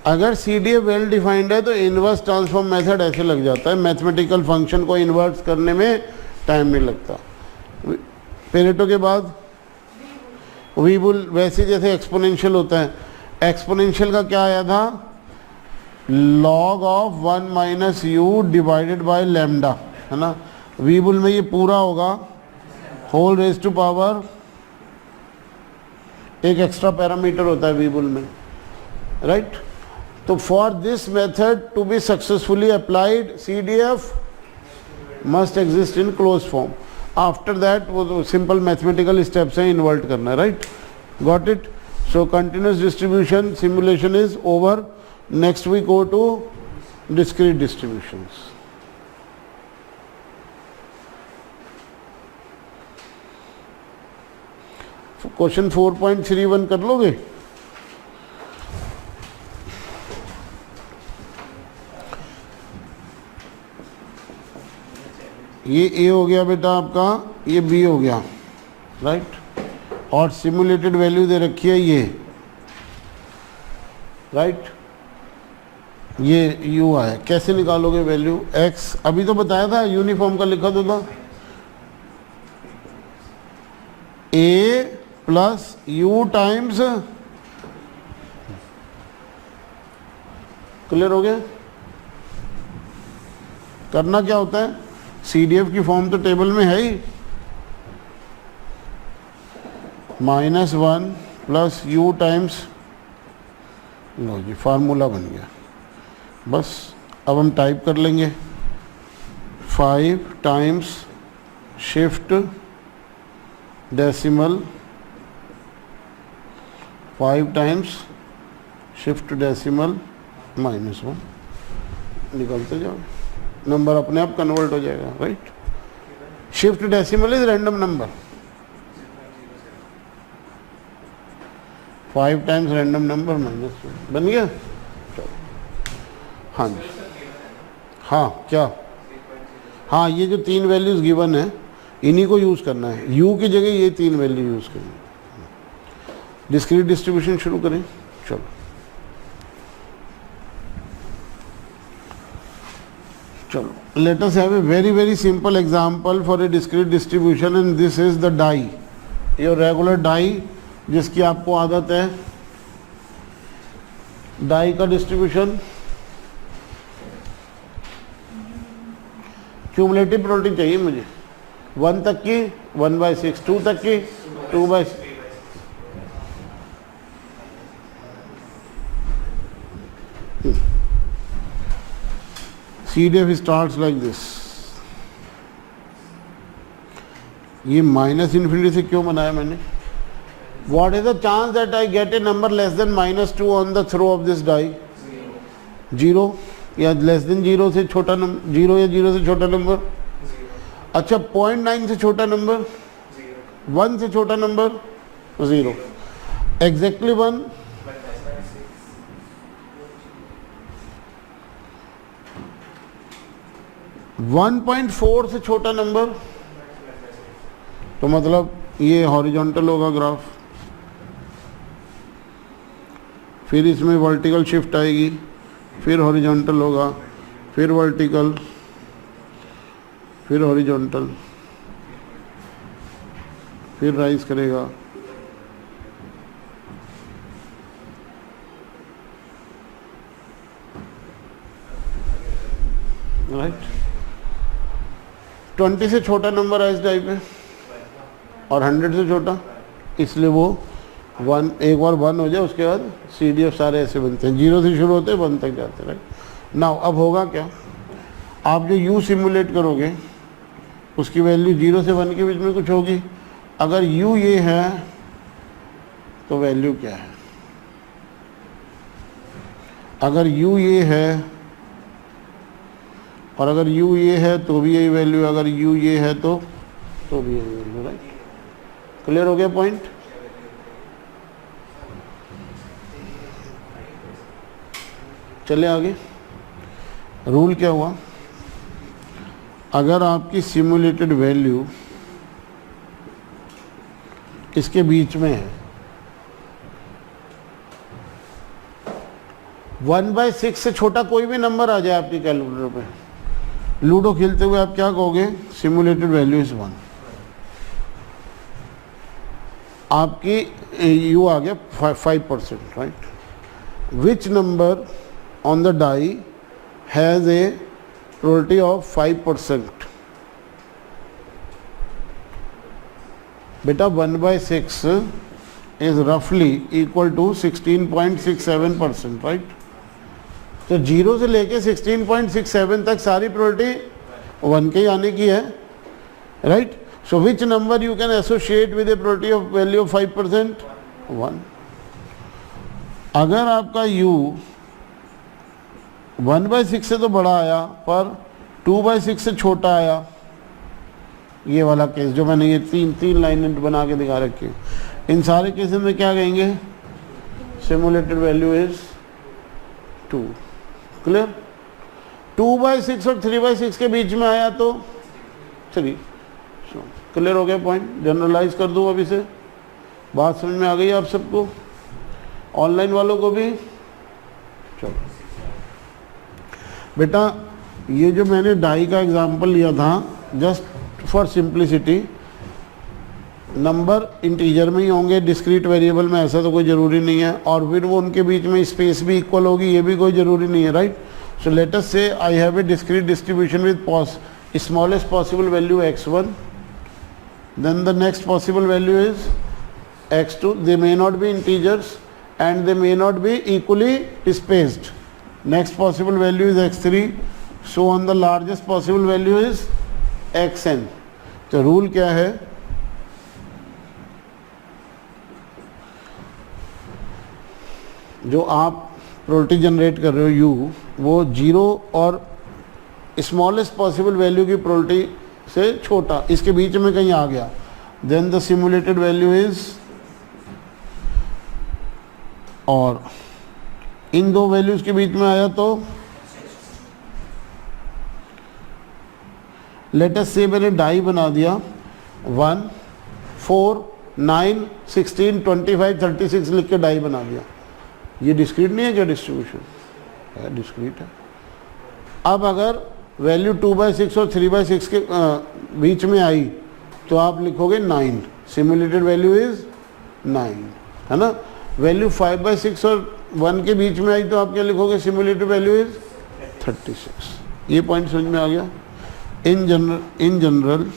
अगर C D F well defined है तो इन्वर्स ट्रांसफॉर्म मेथड ऐसे लग जाता है. मैथमेटिकल फंक्शन को इन्वर्स करने में टाइम नहीं लगता. पेरेटो के बाद वी बुल, वैसे जैसे एक्सपोनेंशियल होता है. एक्सपोनेंशियल का क्या आया था, log of 1 minus U divided by lambda, है ना. वी बुल में ये पूरा होगा होल रेज टू पावर, एक एक्स्ट्रा पैरामीटर होता है वी बुल में, राइट. तो for this method to be successfully applied C D F must exist in close form. After that वो सिंपल मैथमेटिकल स्टेप्स हैं, इन्वर्ट करना है, right. Got it. So continuous distribution simulation is over. Next we go to discrete distributions. Question 4.31 कर लोगे? ये A हो गया बेटा आपका, ये B हो गया, राइट. और सिमुलेटेड वैल्यू दे रखी है ये, राइट. ये u आया, कैसे निकालोगे वैल्यू x? अभी तो बताया था, यूनिफॉर्म का लिखा तो था, a plus U times. Clear हो गया? करना क्या होता है, CDF की फॉर्म तो टेबल में है ही, -1 प्लस यू टाइम्स, लो जी फार्मूला बन गया. बस अब हम टाइप कर लेंगे 5 times shift decimal, 5 times shift decimal -1, निकलते जाओ, नंबर अपने आप कन्वर्ट हो जाएगा, right. Shift decimal is random number, 5 times random number -1 बन गया. हाँ जी, हाँ क्या, हाँ ये जो 3 वैल्यूज गिवन है इन्हीं को यूज़ करना है. u की जगह ये 3 वैल्यू यूज़ करनी है. डिस्क्रीट डिस्ट्रीब्यूशन शुरू करें. चलो चलो, let us have a very simple example for a discrete distribution, and this is the die, your regular die जिसकी आपको आदत है. डाई का डिस्ट्रीब्यूशन क्यूमुलेटिव प्रोबेबिलिटी चाहिए मुझे, 1 तक की 1/6, 2 तक की 2/6. CDF starts like this. ये -∞ से क्यों बनाया मैंने? What is the chance that I get a number less than -2 on the throw of this die? 0 या लेस देन 0 से छोटा नंबर, 0 या 0 से छोटा नंबर. अच्छा 0.9 से छोटा नंबर, 1 से छोटा नंबर 0, एग्जैक्टली 1. 1.4 से छोटा नंबर, तो मतलब ये हॉरिजॉन्टल होगा ग्राफ. फिर इसमें वर्टिकल शिफ्ट आएगी, फिर हॉरिजॉन्टल होगा, फिर वर्टिकल, फिर हॉरिजॉन्टल, फिर राइज करेगा, राइट। 20 से छोटा नंबर है इस टाइप में और 100 से छोटा, इसलिए वो 1, एक बार 1 हो जाए उसके बाद CDF सारे ऐसे बनते हैं, 0 से शुरू होते हैं 1 तक जाते हैं, राइट। नाउ अब होगा क्या, आप जो U सिमुलेट करोगे उसकी वैल्यू 0 से 1 के बीच में कुछ होगी। अगर U ये है तो वैल्यू क्या है, अगर U ये है और अगर U ये है तो भी यही वैल्यू, अगर U ये है तो भी यही वैल्यू, राइट। क्लियर हो गया पॉइंट। चले आगे। रूल क्या हुआ, अगर आपकी सिमुलेटेड वैल्यू इसके बीच में है, 1/6 से छोटा कोई भी नंबर आ जाए आपकी कैलकुलेटर पे, लूडो खेलते हुए आप क्या कहोगे, सिमुलेटेड वैल्यू इज 1। आपकी यू आ गया 5%, right. Which number on the die has a probability of 5%। बेटा 1/6 इज रफली इक्वल टू 16.67%, राइट। तो 0 से लेके 16.67 तक सारी प्रोबेबिलिटी 1 के ही आने की है, right. So which number you can associate with A probability of value of 5%, 1। अगर आपका u 1/6 से तो बड़ा आया पर 2/6 से छोटा आया, ये वाला केस जो मैंने ये तीन लाइन बना के दिखा रखी है, इन सारे केसेस में क्या कहेंगे, सिमुलेटेड वैल्यू इज 2। क्लियर। 2/6 और 3/6 के बीच में आया तो 3। क्लियर हो गया पॉइंट। जनरलाइज कर दूं अभी से, बात समझ में आ गई आप सबको, ऑनलाइन वालों को भी। चलो बेटा, ये जो मैंने डाई का एग्जांपल लिया था just for simplicity, number integer में ही होंगे, डिस्क्रीट वेरिएबल में ऐसा तो कोई ज़रूरी नहीं है, और फिर वो उनके बीच में स्पेस भी इक्वल होगी, ये भी कोई ज़रूरी नहीं है, राइट। सो लेट अस से I have a discrete distribution with smallest possible value x1, then the next possible value is x2. They may not be integers and they may not be equally spaced. Next possible value is x3. So on the largest possible value is xn. तो rule क्या है, जो आप probability generate कर रहे हो u, वो 0 और स्मॉलेस्ट पॉसिबल वैल्यू की प्रोबेबिलिटी से छोटा, इसके बीच में कहीं आ गया, then the simulated value is, और इन दो वैल्यूज के बीच में आया तो लेट अस से मैंने डाई बना दिया 1, 4, 9, 16, 25, 36 लिख के डाई बना दिया। ये डिस्क्रीट नहीं है क्या, डिस्ट्रीब्यूशन है, डिस्क्रीट है। अब अगर वैल्यू 2/6 और 3/6 के बीच में आई तो आप लिखोगे 9, सिमुलेटेड वैल्यू इज 9, है ना। वैल्यू 5/6 और 1 के बीच में आई तो आप क्या लिखोगे, सिमुलेटेड वैल्यू इज 36। ये पॉइंट समझ में आ गया। इन जनरल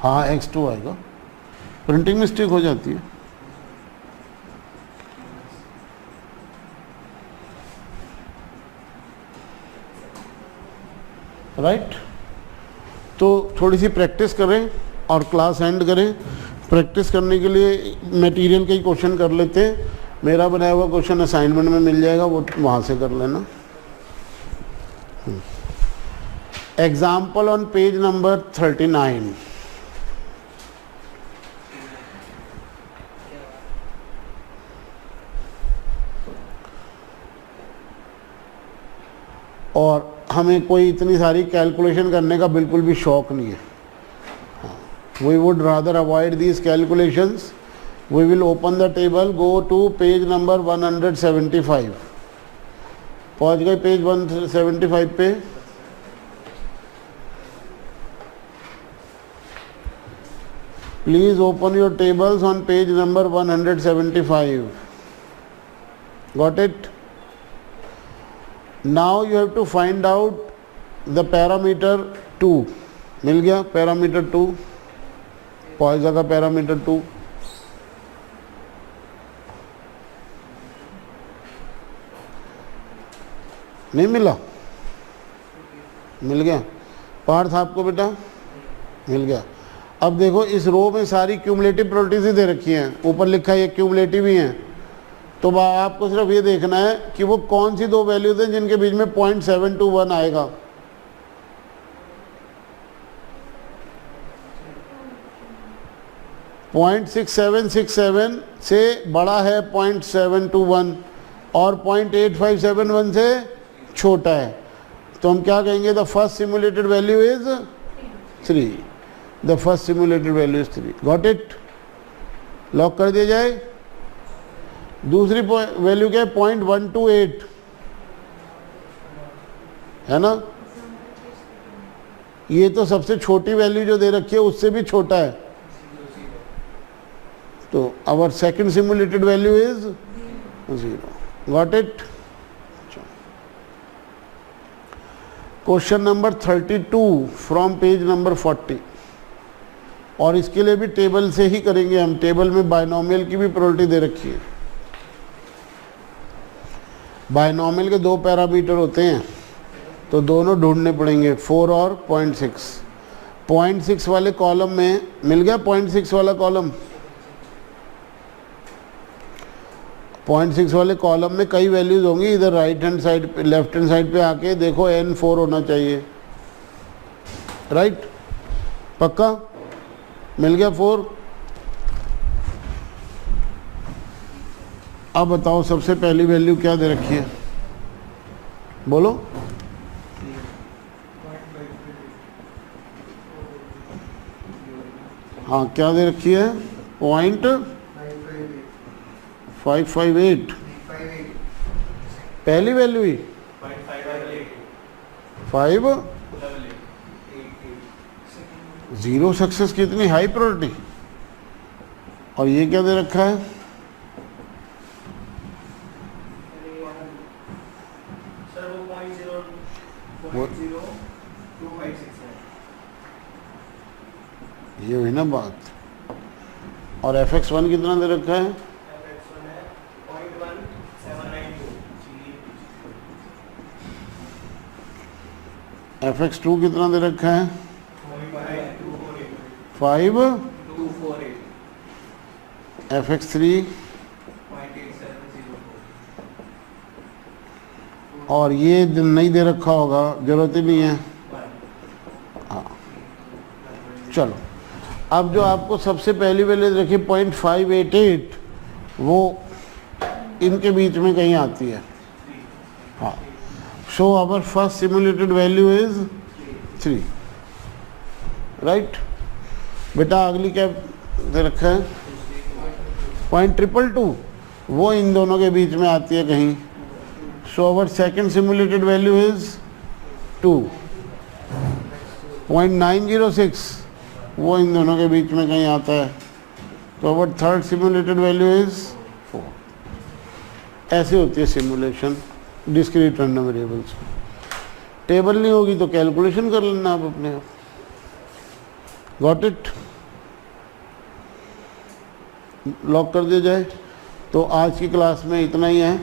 हाँ x2 आएगा, प्रिंटिंग मिस्टेक हो जाती है, राइट। तो थोड़ी सी प्रैक्टिस करें और क्लास एंड करें। प्रैक्टिस करने के लिए मटेरियल के ही क्वेश्चन कर लेते हैं, मेरा बनाया हुआ क्वेश्चन असाइनमेंट में मिल जाएगा, वो वहाँ से कर लेना। Example on page number 39। और हमें कोई इतनी सारी कैलकुलेशन करने का बिल्कुल भी शौक नहीं है। We would rather avoid these calculations. We will open the table, go to page number 175। पहुंच गए पेज 175 पे। Please open your tables on page number 175. Got it? Now you have to find out the parameter 2. मिल गया parameter 2, Poisson का parameter 2. नहीं मिला? मिल गया पार्थ आपको बेटा? मिल गया. अब देखो इस रो में सारी क्यूमुलेटिव प्रोबेबिलिटीज दे रखी हैं, ऊपर लिखा है ये क्यूमुलेटिव ही हैं. तो आपको सिर्फ ये देखना है कि वो कौन सी दो वैल्यूज हैं जिनके बीच में 0.721 आएगा. .6767 से बड़ा है 0.721 और 0.8571 से छोटा है. तो हम क्या कहेंगे? The first simulated value is 3. The first simulated value is 3. Got it? Lock कर दिया जाए. दूसरी वैल्यू क्या है? 0.128 है ना. ये तो सबसे छोटी वैल्यू जो दे रखी है उससे भी छोटा है. तो our second simulated value is 0. Got it? Question number 32 from page number 40. और इसके लिए भी टेबल से ही करेंगे हम. टेबल में बायनोमियल की भी प्रोबेबिलिटी दे रखी है. बायनोमियल के दो पैरामीटर होते हैं तो दोनों ढूंढने पड़ेंगे, 4 और 0.6. 0.6 वाले कॉलम में मिल गया. 0.6 वाला कॉलम, 0.6 वाले कॉलम में कई वैल्यूज होंगी. इधर राइट हैंड साइड पे, लेफ्ट हैंड साइड पे आके देखो n4 होना चाहिए. राइट? पक्का? मिल गया 4. अब बताओ सबसे पहली वैल्यू क्या दे रखी है? बोलो. हाँ क्या दे रखी है? 0.558. पहली वैल्यू ही 5. 0 सक्सेस की इतनी हाई प्रोबेबिलिटी. और ये क्या दे रखा है? ये हुई ना बात. और fx1 कितना दे रखा है? fx2 कितना दे रखा है? 5. fx3 और ये नहीं दे रखा होगा, जरूरत ही नहीं है. हाँ चलो. अब जो आपको सबसे पहली वैल्यू रखी 0.588 वो इनके बीच में कहीं आती है. हाँ. So our first simulated value is 3. Right? बेटा अगली क्या दे रखा है? 0.222 वो इन दोनों के बीच में आती है कहीं. So our second simulated value is 2. 0.906 वो इन दोनों के बीच में कहीं आता है. तो our third simulated value is 4. ऐसे होती है simulation discrete random variables. Table नहीं होगी तो कैलकुलेशन कर लेना आप अपने आप. Got it? लॉक कर दिया जाए. तो आज की क्लास में इतना ही है.